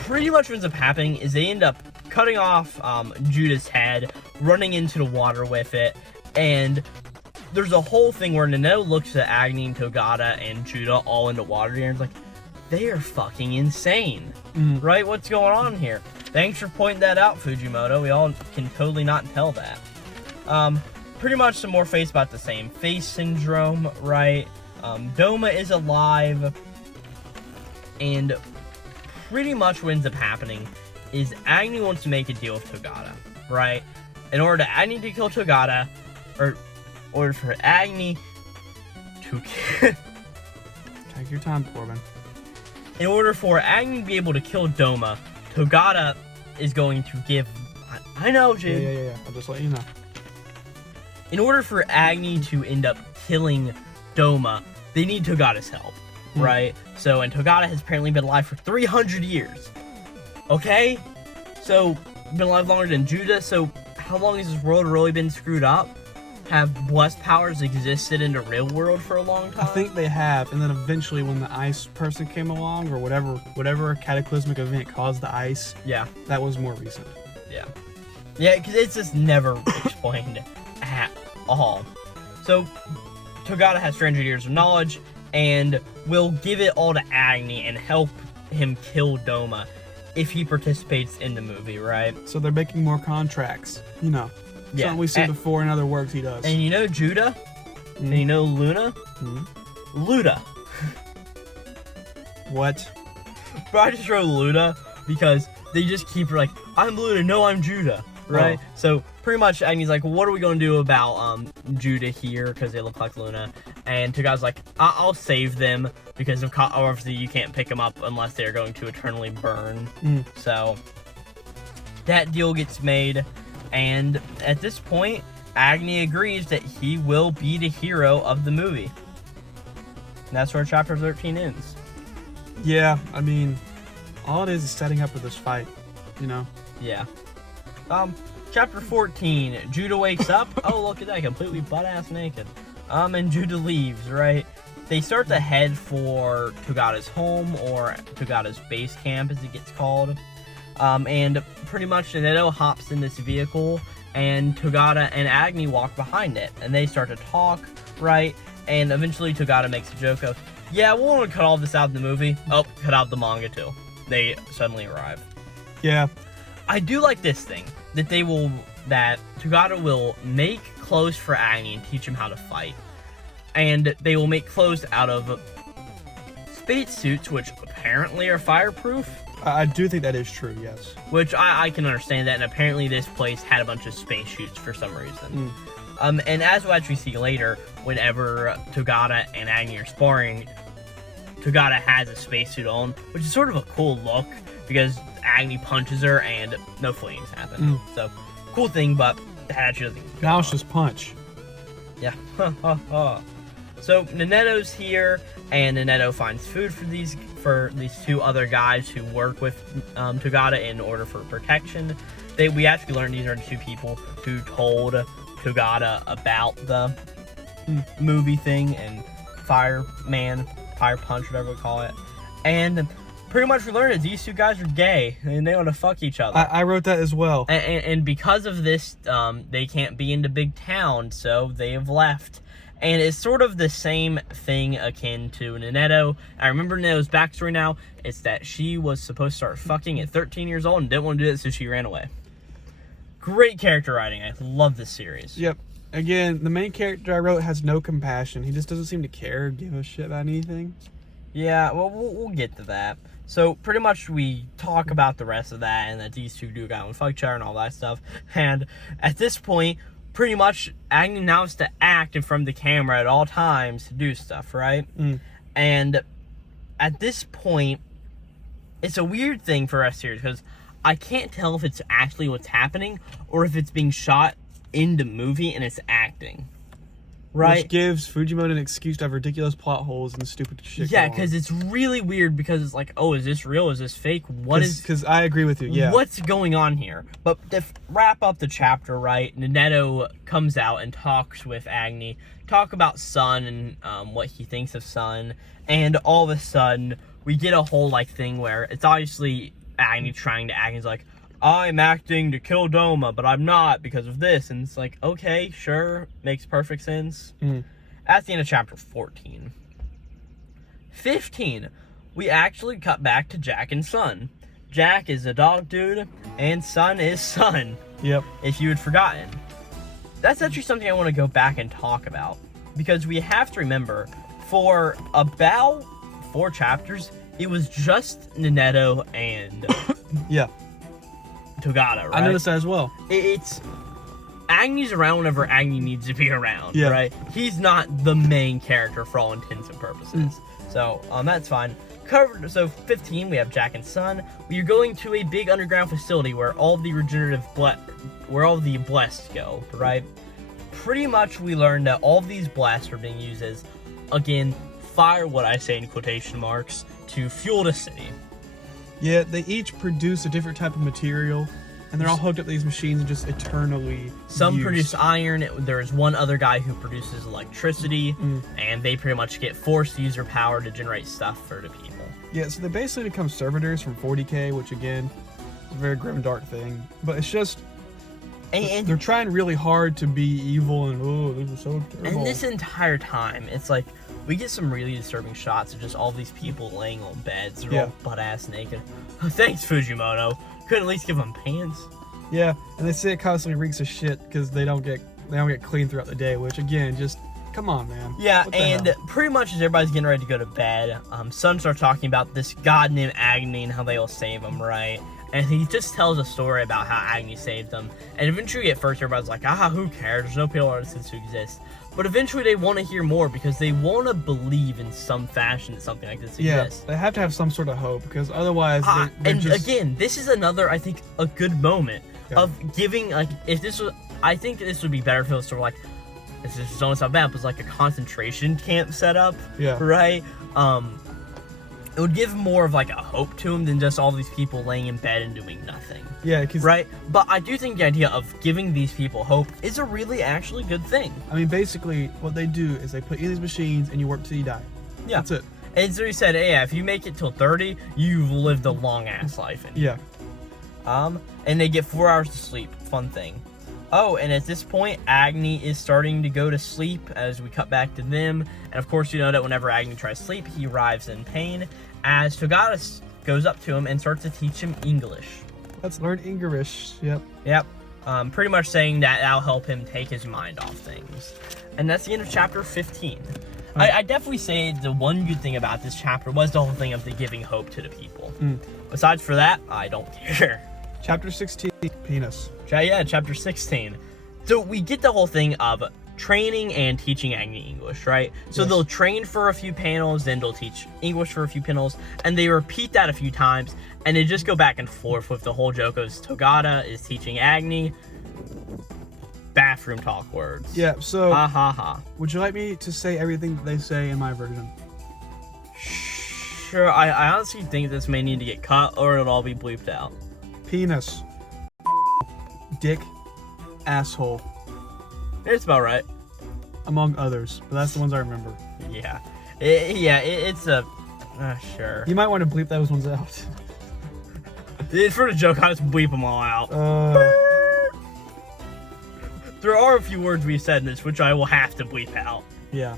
Pretty much what ends up happening is they end up cutting off Judah's head, running into the water with it, and there's a whole thing where Nenedo looks at Agni and Togata and Judah all in the water here and is like, they are fucking insane, right? What's going on here? Thanks for pointing that out, Fugimoto. We all can totally not tell that. Pretty much some more face about the same. Face syndrome, right? Doma is alive, and pretty much what ends up happening is Agni wants to make a deal with Togata, right? In order to Agni to kill Togata, or in order for Agni to Take your time, Corbin. In order for Agni to be able to kill Doma, Togata is going to give... I know, Jim. Yeah. I'll just let you know. In order for Agni to end up killing Doma, they need Togata's help, right? So, and Togata has apparently been alive for 300 years. Okay? So, been alive longer than Judah, so how long has this world really been screwed up? Have blessed powers existed in the real world for a long time? I think they have, and then eventually when the ice person came along, or whatever cataclysmic event caused the ice, yeah, that was more recent. Yeah, because it's just never explained at all. So, Togata has 300 years of knowledge, and will give it all to Agni and help him kill Doma if he participates in the movie, right? So they're making more contracts, you know. Yeah. Something we've seen before in other works he does. And you know Judah? And you know Luna? Luda. What? But I just wrote Luda because they just keep like, I'm Luda, no, I'm Judah, right? Oh. So pretty much Agni's like, what are we going to do about Judah here because they look like Luna? And Togata's like, I'll save them because obviously you can't pick them up unless they're going to eternally burn. So that deal gets made. And at this point, Agni agrees that he will be the hero of the movie. And that's where chapter 13 ends. Yeah, I mean, all it is setting up for this fight, you know? Yeah. Chapter 14, Judah wakes up. Oh, look at that, completely butt-ass naked. And Judah leaves, right? They start to head for Togata's home, or Togata's base camp, as it gets called. And pretty much Nenedo hops in this vehicle, and Togata and Agni walk behind it, and they start to talk, right? And eventually Togata makes a joke of, yeah, we'll want to cut all this out in the movie. Oh, cut out the manga too. They suddenly arrive. Yeah. I do like this thing, that Togata will make clothes for Agni and teach him how to fight. And they will make clothes out of space suits, which apparently are fireproof. I do think that is true, yes. Which I can understand that, and apparently this place had a bunch of space suits for some reason. And as we'll actually see later, whenever Togata and Agni are sparring, Togata has a spacesuit on, which is sort of a cool look, because Agni punches her and no flames happen. So, cool thing, but that actually doesn't now it's just punch. Yeah. So, Nenedo's here, and Nenedo finds food for these two other guys who work with Togata in order for protection. We actually learned these are the two people who told Togata about the movie thing and fire punch, whatever we call it. And pretty much we learned that these two guys are gay and they want to fuck each other. I wrote that as well. And because of this, they can't be in the big town, so they have left. And it's sort of the same thing akin to Nenedo. I remember Nenedo's backstory now. It's that she was supposed to start fucking at 13 years old and didn't want to do it, so she ran away. Great character writing. I love this series. Yep. Again, the main character I wrote has no compassion. He just doesn't seem to care or give a shit about anything. Yeah, well, we'll get to that. So, pretty much we talk about the rest of that and that these two do go and fuck each other and all that stuff. And at this point, pretty much Agni now has to act in front of the camera at all times to do stuff, right? And at this point, it's a weird thing for us here because I can't tell if it's actually what's happening or if it's being shot in the movie and it's acting. Right? Which gives Fugimoto an excuse to have ridiculous plot holes and stupid shit. Yeah, because it's really weird because it's like, oh, is this real? Is this fake? Because I agree with you, yeah. What's going on here? But to wrap up the chapter, right, Nenedo comes out and talks with Agni, talk about Sun and what he thinks of Sun, and all of a sudden, we get a whole, like, thing where it's obviously Agni trying to Agni's like, I'm acting to kill Doma, but I'm not because of this. And it's like, okay, sure, makes perfect sense. That's the end of chapter 14. 15, we actually cut back to Jack and Sun. Jack is a dog dude, and Sun is Sun. Yep. If you had forgotten. That's actually something I want to go back and talk about. Because we have to remember, for about 4 chapters, it was just Naneto and yeah, Togata, right? I noticed that as well. It's Agni's around whenever Agni needs to be around, yeah. right? He's not the main character for all intents and purposes. So, that's fine. So 15, we have Jack and Sun. We are going to a big underground facility where all the where all the blessed go, right? Pretty much we learned that all of these blasts are being used as, again, fire, what I say in quotation marks, to fuel the city. Yeah, they each produce a different type of material, and they're all hooked up to these machines and just eternally Some used. produce iron. There's one other guy who produces electricity, and they pretty much get forced to use their power to generate stuff for the people. Yeah, so they basically become servitors from 40k, which again, is a very grim, dark thing. But it's just, and they're trying really hard to be evil, and oh, this is so terrible. And this entire time, it's like, we get some really disturbing shots of just all these people laying on beds. They're all butt-ass naked. Oh, thanks, Fugimoto. Couldn't at least give them pants. Yeah, and they say it constantly reeks of shit because they don't get clean throughout the day, which again, just come on, man. Yeah, and pretty much as everybody's getting ready to go to bed, Sun starts talking about this god named Agni and how they will save him, right? And he just tells a story about how Agni saved them. And eventually at first everybody's like, who cares? There's no pale artists who exist. But eventually they want to hear more because they want to believe in some fashion that something like this exists. They have to have some sort of hope because otherwise they're and just... again, this is another, I think, a good moment of giving, like, if this was, I think this would be better if it was sort of like, this is almost not bad, but it's like a concentration camp setup, right? It would give more of like a hope to them than just all these people laying in bed and doing nothing. Yeah, right? But I do think the idea of giving these people hope is a really actually good thing. I mean, basically, what they do is they put you in these machines and you work till you die. Yeah. That's it. And so he said, hey, if you make it till 30, you've lived a long-ass life. And they get 4 hours to sleep. Fun thing. Oh, and at this point, Agni is starting to go to sleep as we cut back to them. And of course, you know that whenever Agni tries to sleep, he writhes in pain as Togata goes up to him and starts to teach him English. Let's learn English. Yep. Pretty much saying that that'll help him take his mind off things. And that's the end of chapter 15. I definitely say the one good thing about this chapter was the whole thing of the giving hope to the people. Besides for that, I don't care. Chapter 16, penis. Yeah, chapter 16. So we get the whole thing of training and teaching Agni English, right? So they'll train for a few panels, then they'll teach English for a few panels, and they repeat that a few times, and they just go back and forth with the whole joke of Togata is teaching Agni bathroom talk words. Yeah, so ha. Would you like me to say everything that they say in my version? Sure, I honestly think this may need to get cut or it'll all be bleeped out. Penis. Dick. Asshole. It's about right. Among others, but that's the ones I remember. Yeah. It's a... sure. You might want to bleep those ones out. It's for the joke, I just bleep them all out. There are a few words we said in this, which I will have to bleep out. Yeah.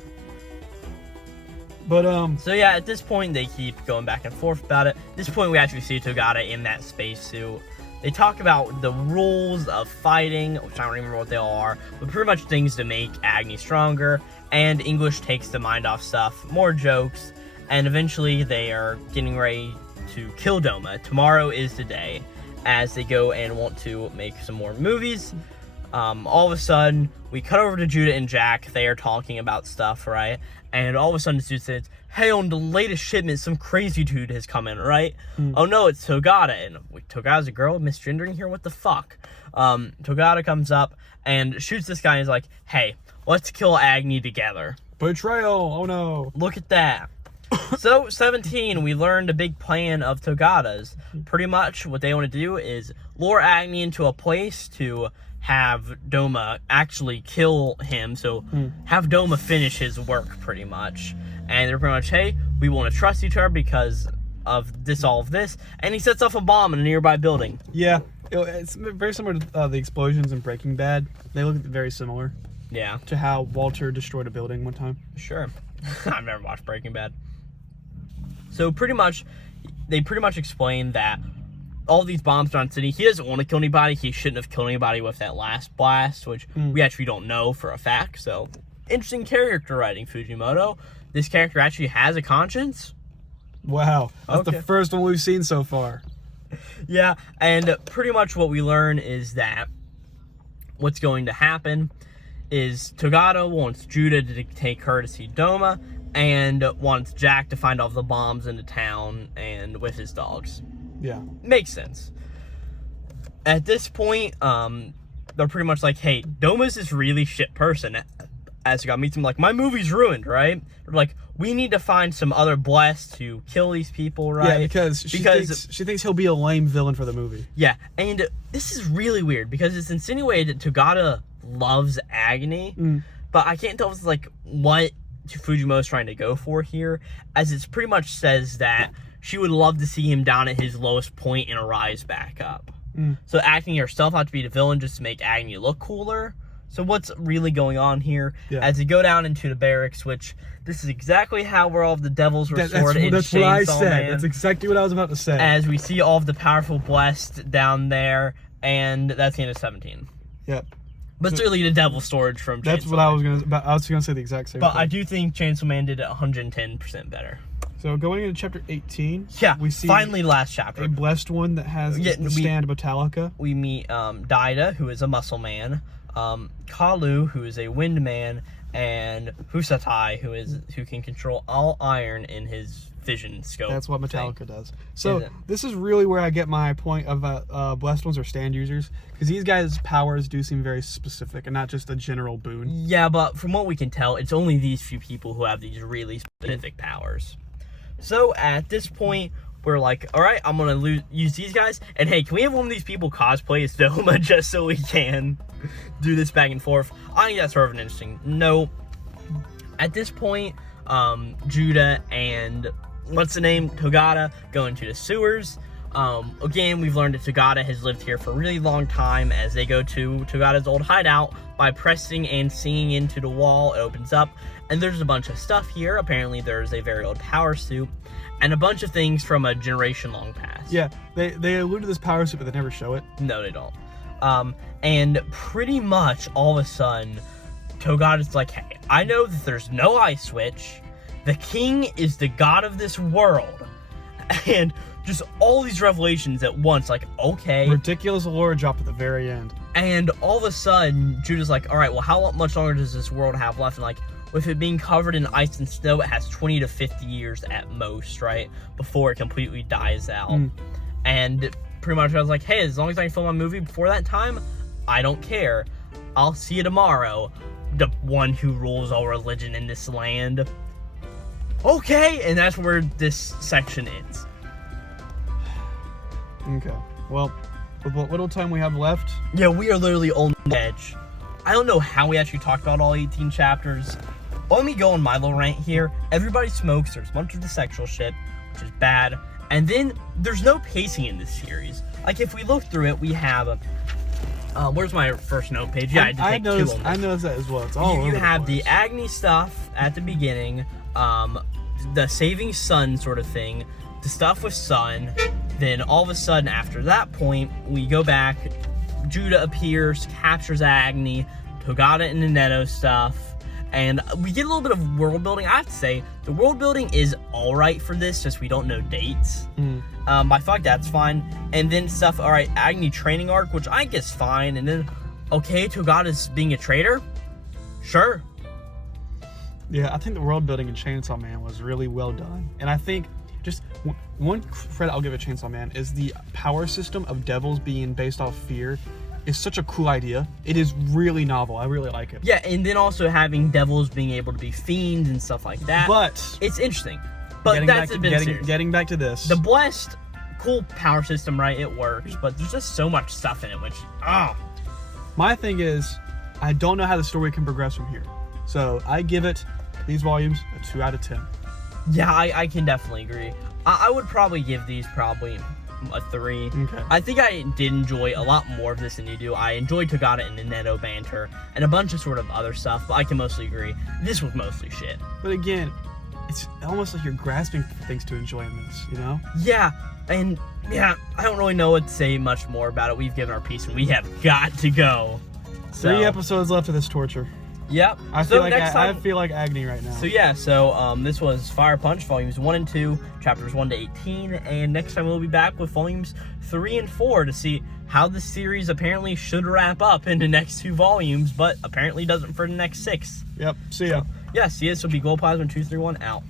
But, So yeah, at this point, they keep going back and forth about it. At this point, we actually see Togata in that spacesuit. They talk about the rules of fighting, which I don't remember what they all are, but pretty much things to make Agni stronger, and English takes the mind off stuff, more jokes, and eventually they are getting ready to kill Doma. Tomorrow is the day, as they go and want to make some more movies. All of a sudden, we cut over to Judah and Jack. They are talking about stuff, right? And all of a sudden, this dude says, hey, on the latest shipment, some crazy dude has come in, right? Oh no, it's Togata. And Togata's a girl? Misgendering here? What the fuck? Togata comes up and shoots this guy and is like, hey, let's kill Agni together. betrayal. Oh no. Look at that. So, 17, we learned a big plan of Togata's. Pretty much what they want to do is lure Agni into a place to have Doma actually kill him. So, have Doma finish his work, pretty much. And they're pretty much, hey, we want to trust each other because of this, all of this. And he sets off a bomb in a nearby building. Yeah, It's very similar to the explosions in Breaking Bad. They look very similar Yeah, to how Walter destroyed a building one time. sure. I've never watched Breaking Bad. So they pretty much explain that all these bombs around the city, he doesn't want to kill anybody. He shouldn't have killed anybody with that last blast, which we actually don't know for a fact. So, interesting character writing, Fugimoto. This character actually has a conscience. Wow, that's Okay. the first one we've seen so far. Yeah, and pretty much what we learn is that what's going to happen is Togata wants Judah to take her to see Doma, and wants Jack to find all the bombs in the town and with his dogs. Yeah. Makes sense. At this point, they're pretty much like, hey, Doma's this really shit person. As Togata meets him, like, my movie's ruined, right? They're like, we need to find some other blessed to kill these people, right? Yeah, because she thinks he'll be a lame villain for the movie. Yeah, and this is really weird because it's insinuated that Togata loves Agony, but I can't tell if it's like what Fujimoto's trying to go for here, as it pretty much says that she would love to see him down at his lowest point and rise back up. So Agony herself had to be the villain just to make Agony look cooler. So what's really going on here? Yeah. As you go down into the barracks, which this is exactly how where all of the devils were sorted in That's what I Chainsaw said. Man. That's exactly what I was about to say. As we see all of the powerful blessed down there, and that's the end of 17. Yep. But it's really the devil storage from Chainsaw That's what Man. I was gonna say the exact same But thing. I do think Chainsaw Man did it 110% better. So going into chapter 18, Yeah, we see finally last chapter. a blessed one that has the stand Metallica. We meet Daida, who is a muscle man, Kalu, who is a wind man, and Husatai, who can control all iron in his vision scope. That's what Metallica thing. does. So Is it? this is really where I get my point of blessed ones are stand users, because these guys' powers do seem very specific and not just a general boon. Yeah, but from what we can tell, it's only these few people who have these really specific powers. So at this point, we're like, all right, I'm going to use these guys. And hey, can we have one of these people cosplay as Doma just so we can do this back and forth? I think that's sort of an interesting note. At this point, Judah and, what's the name, Togata go into the sewers. Again, we've learned that Togata has lived here for a really long time. As they go to Togata's old hideout, by pressing and singing into the wall, it opens up, and there's a bunch of stuff here. Apparently there's a very old power suit and a bunch of things from a generation long past. Yeah, they allude to this power suit, but they never show it. No, they don't. And pretty much all of a sudden, Togata's like, hey, I know that there's no ice switch. The king is the god of this world. And just all these revelations at once, like, okay. Ridiculous lore drop at the very end. And all of a sudden, Judah's like, all right, well, how much longer does this world have left? And like, with it being covered in ice and snow, it has 20 to 50 years at most, right? Before it completely dies out. And pretty much I was like, hey, as long as I can film my movie before that time, I don't care. I'll see you tomorrow. The one who rules all religion in this land. Okay, and that's where this section ends. Okay, well, with what little time we have left, Yeah, we are literally on the edge. I don't know how we actually talked about all 18 chapters. Let me go on my little rant here. Everybody smokes, there's a bunch of the sexual shit, which is bad. And then, there's no pacing in this series. Like, if we look through it, we have... where's my first note page? Yeah, I noticed that as well. It's all you over have the the Agni stuff at the beginning, the saving Sun sort of thing, the stuff with Sun, then all of a sudden after that point, we go back, Judah appears, captures Agni, Togata and Neneto stuff, and we get a little bit of world building. I have to say, the world building is alright for this, just we don't know dates. I feel like that's fine. And then stuff, alright, Agni training arc, which I guess fine, and then, okay, Togata's being a traitor? Sure. Yeah, I think the world building in Chainsaw Man was really well done. And I think just one credit I'll give it Chainsaw Man is the power system of devils being based off fear is such a cool idea. It is really novel. I really like it. Yeah, and then also having devils being able to be fiends and stuff like that. But it's interesting. But getting back to this. The blessed, cool power system, right? It works, but there's just so much stuff in it, which, My thing is, I don't know how the story can progress from here. So I give it, these volumes, a 2 out of 10. Yeah, I can definitely agree. I would probably give these a 3. Okay. I think I did enjoy a lot more of this than you do. I enjoyed Togata and the Neto banter and a bunch of sort of other stuff, but I can mostly agree. This was mostly shit. But again, it's almost like you're grasping for things to enjoy in this, you know? Yeah, and yeah, I don't really know what to say much more about it. We've given our piece and we have got to go. So, 3 episodes left of this torture. Yep. I feel like agony right now. So this was Fire Punch volumes 1 and 2, chapters 1 to 18, and next time we'll be back with volumes 3 and 4 to see how the series apparently should wrap up in the next 2 volumes, but apparently doesn't for the next 6. Yep. See ya. Yeah, see ya. This will be Glowplasma 231 out.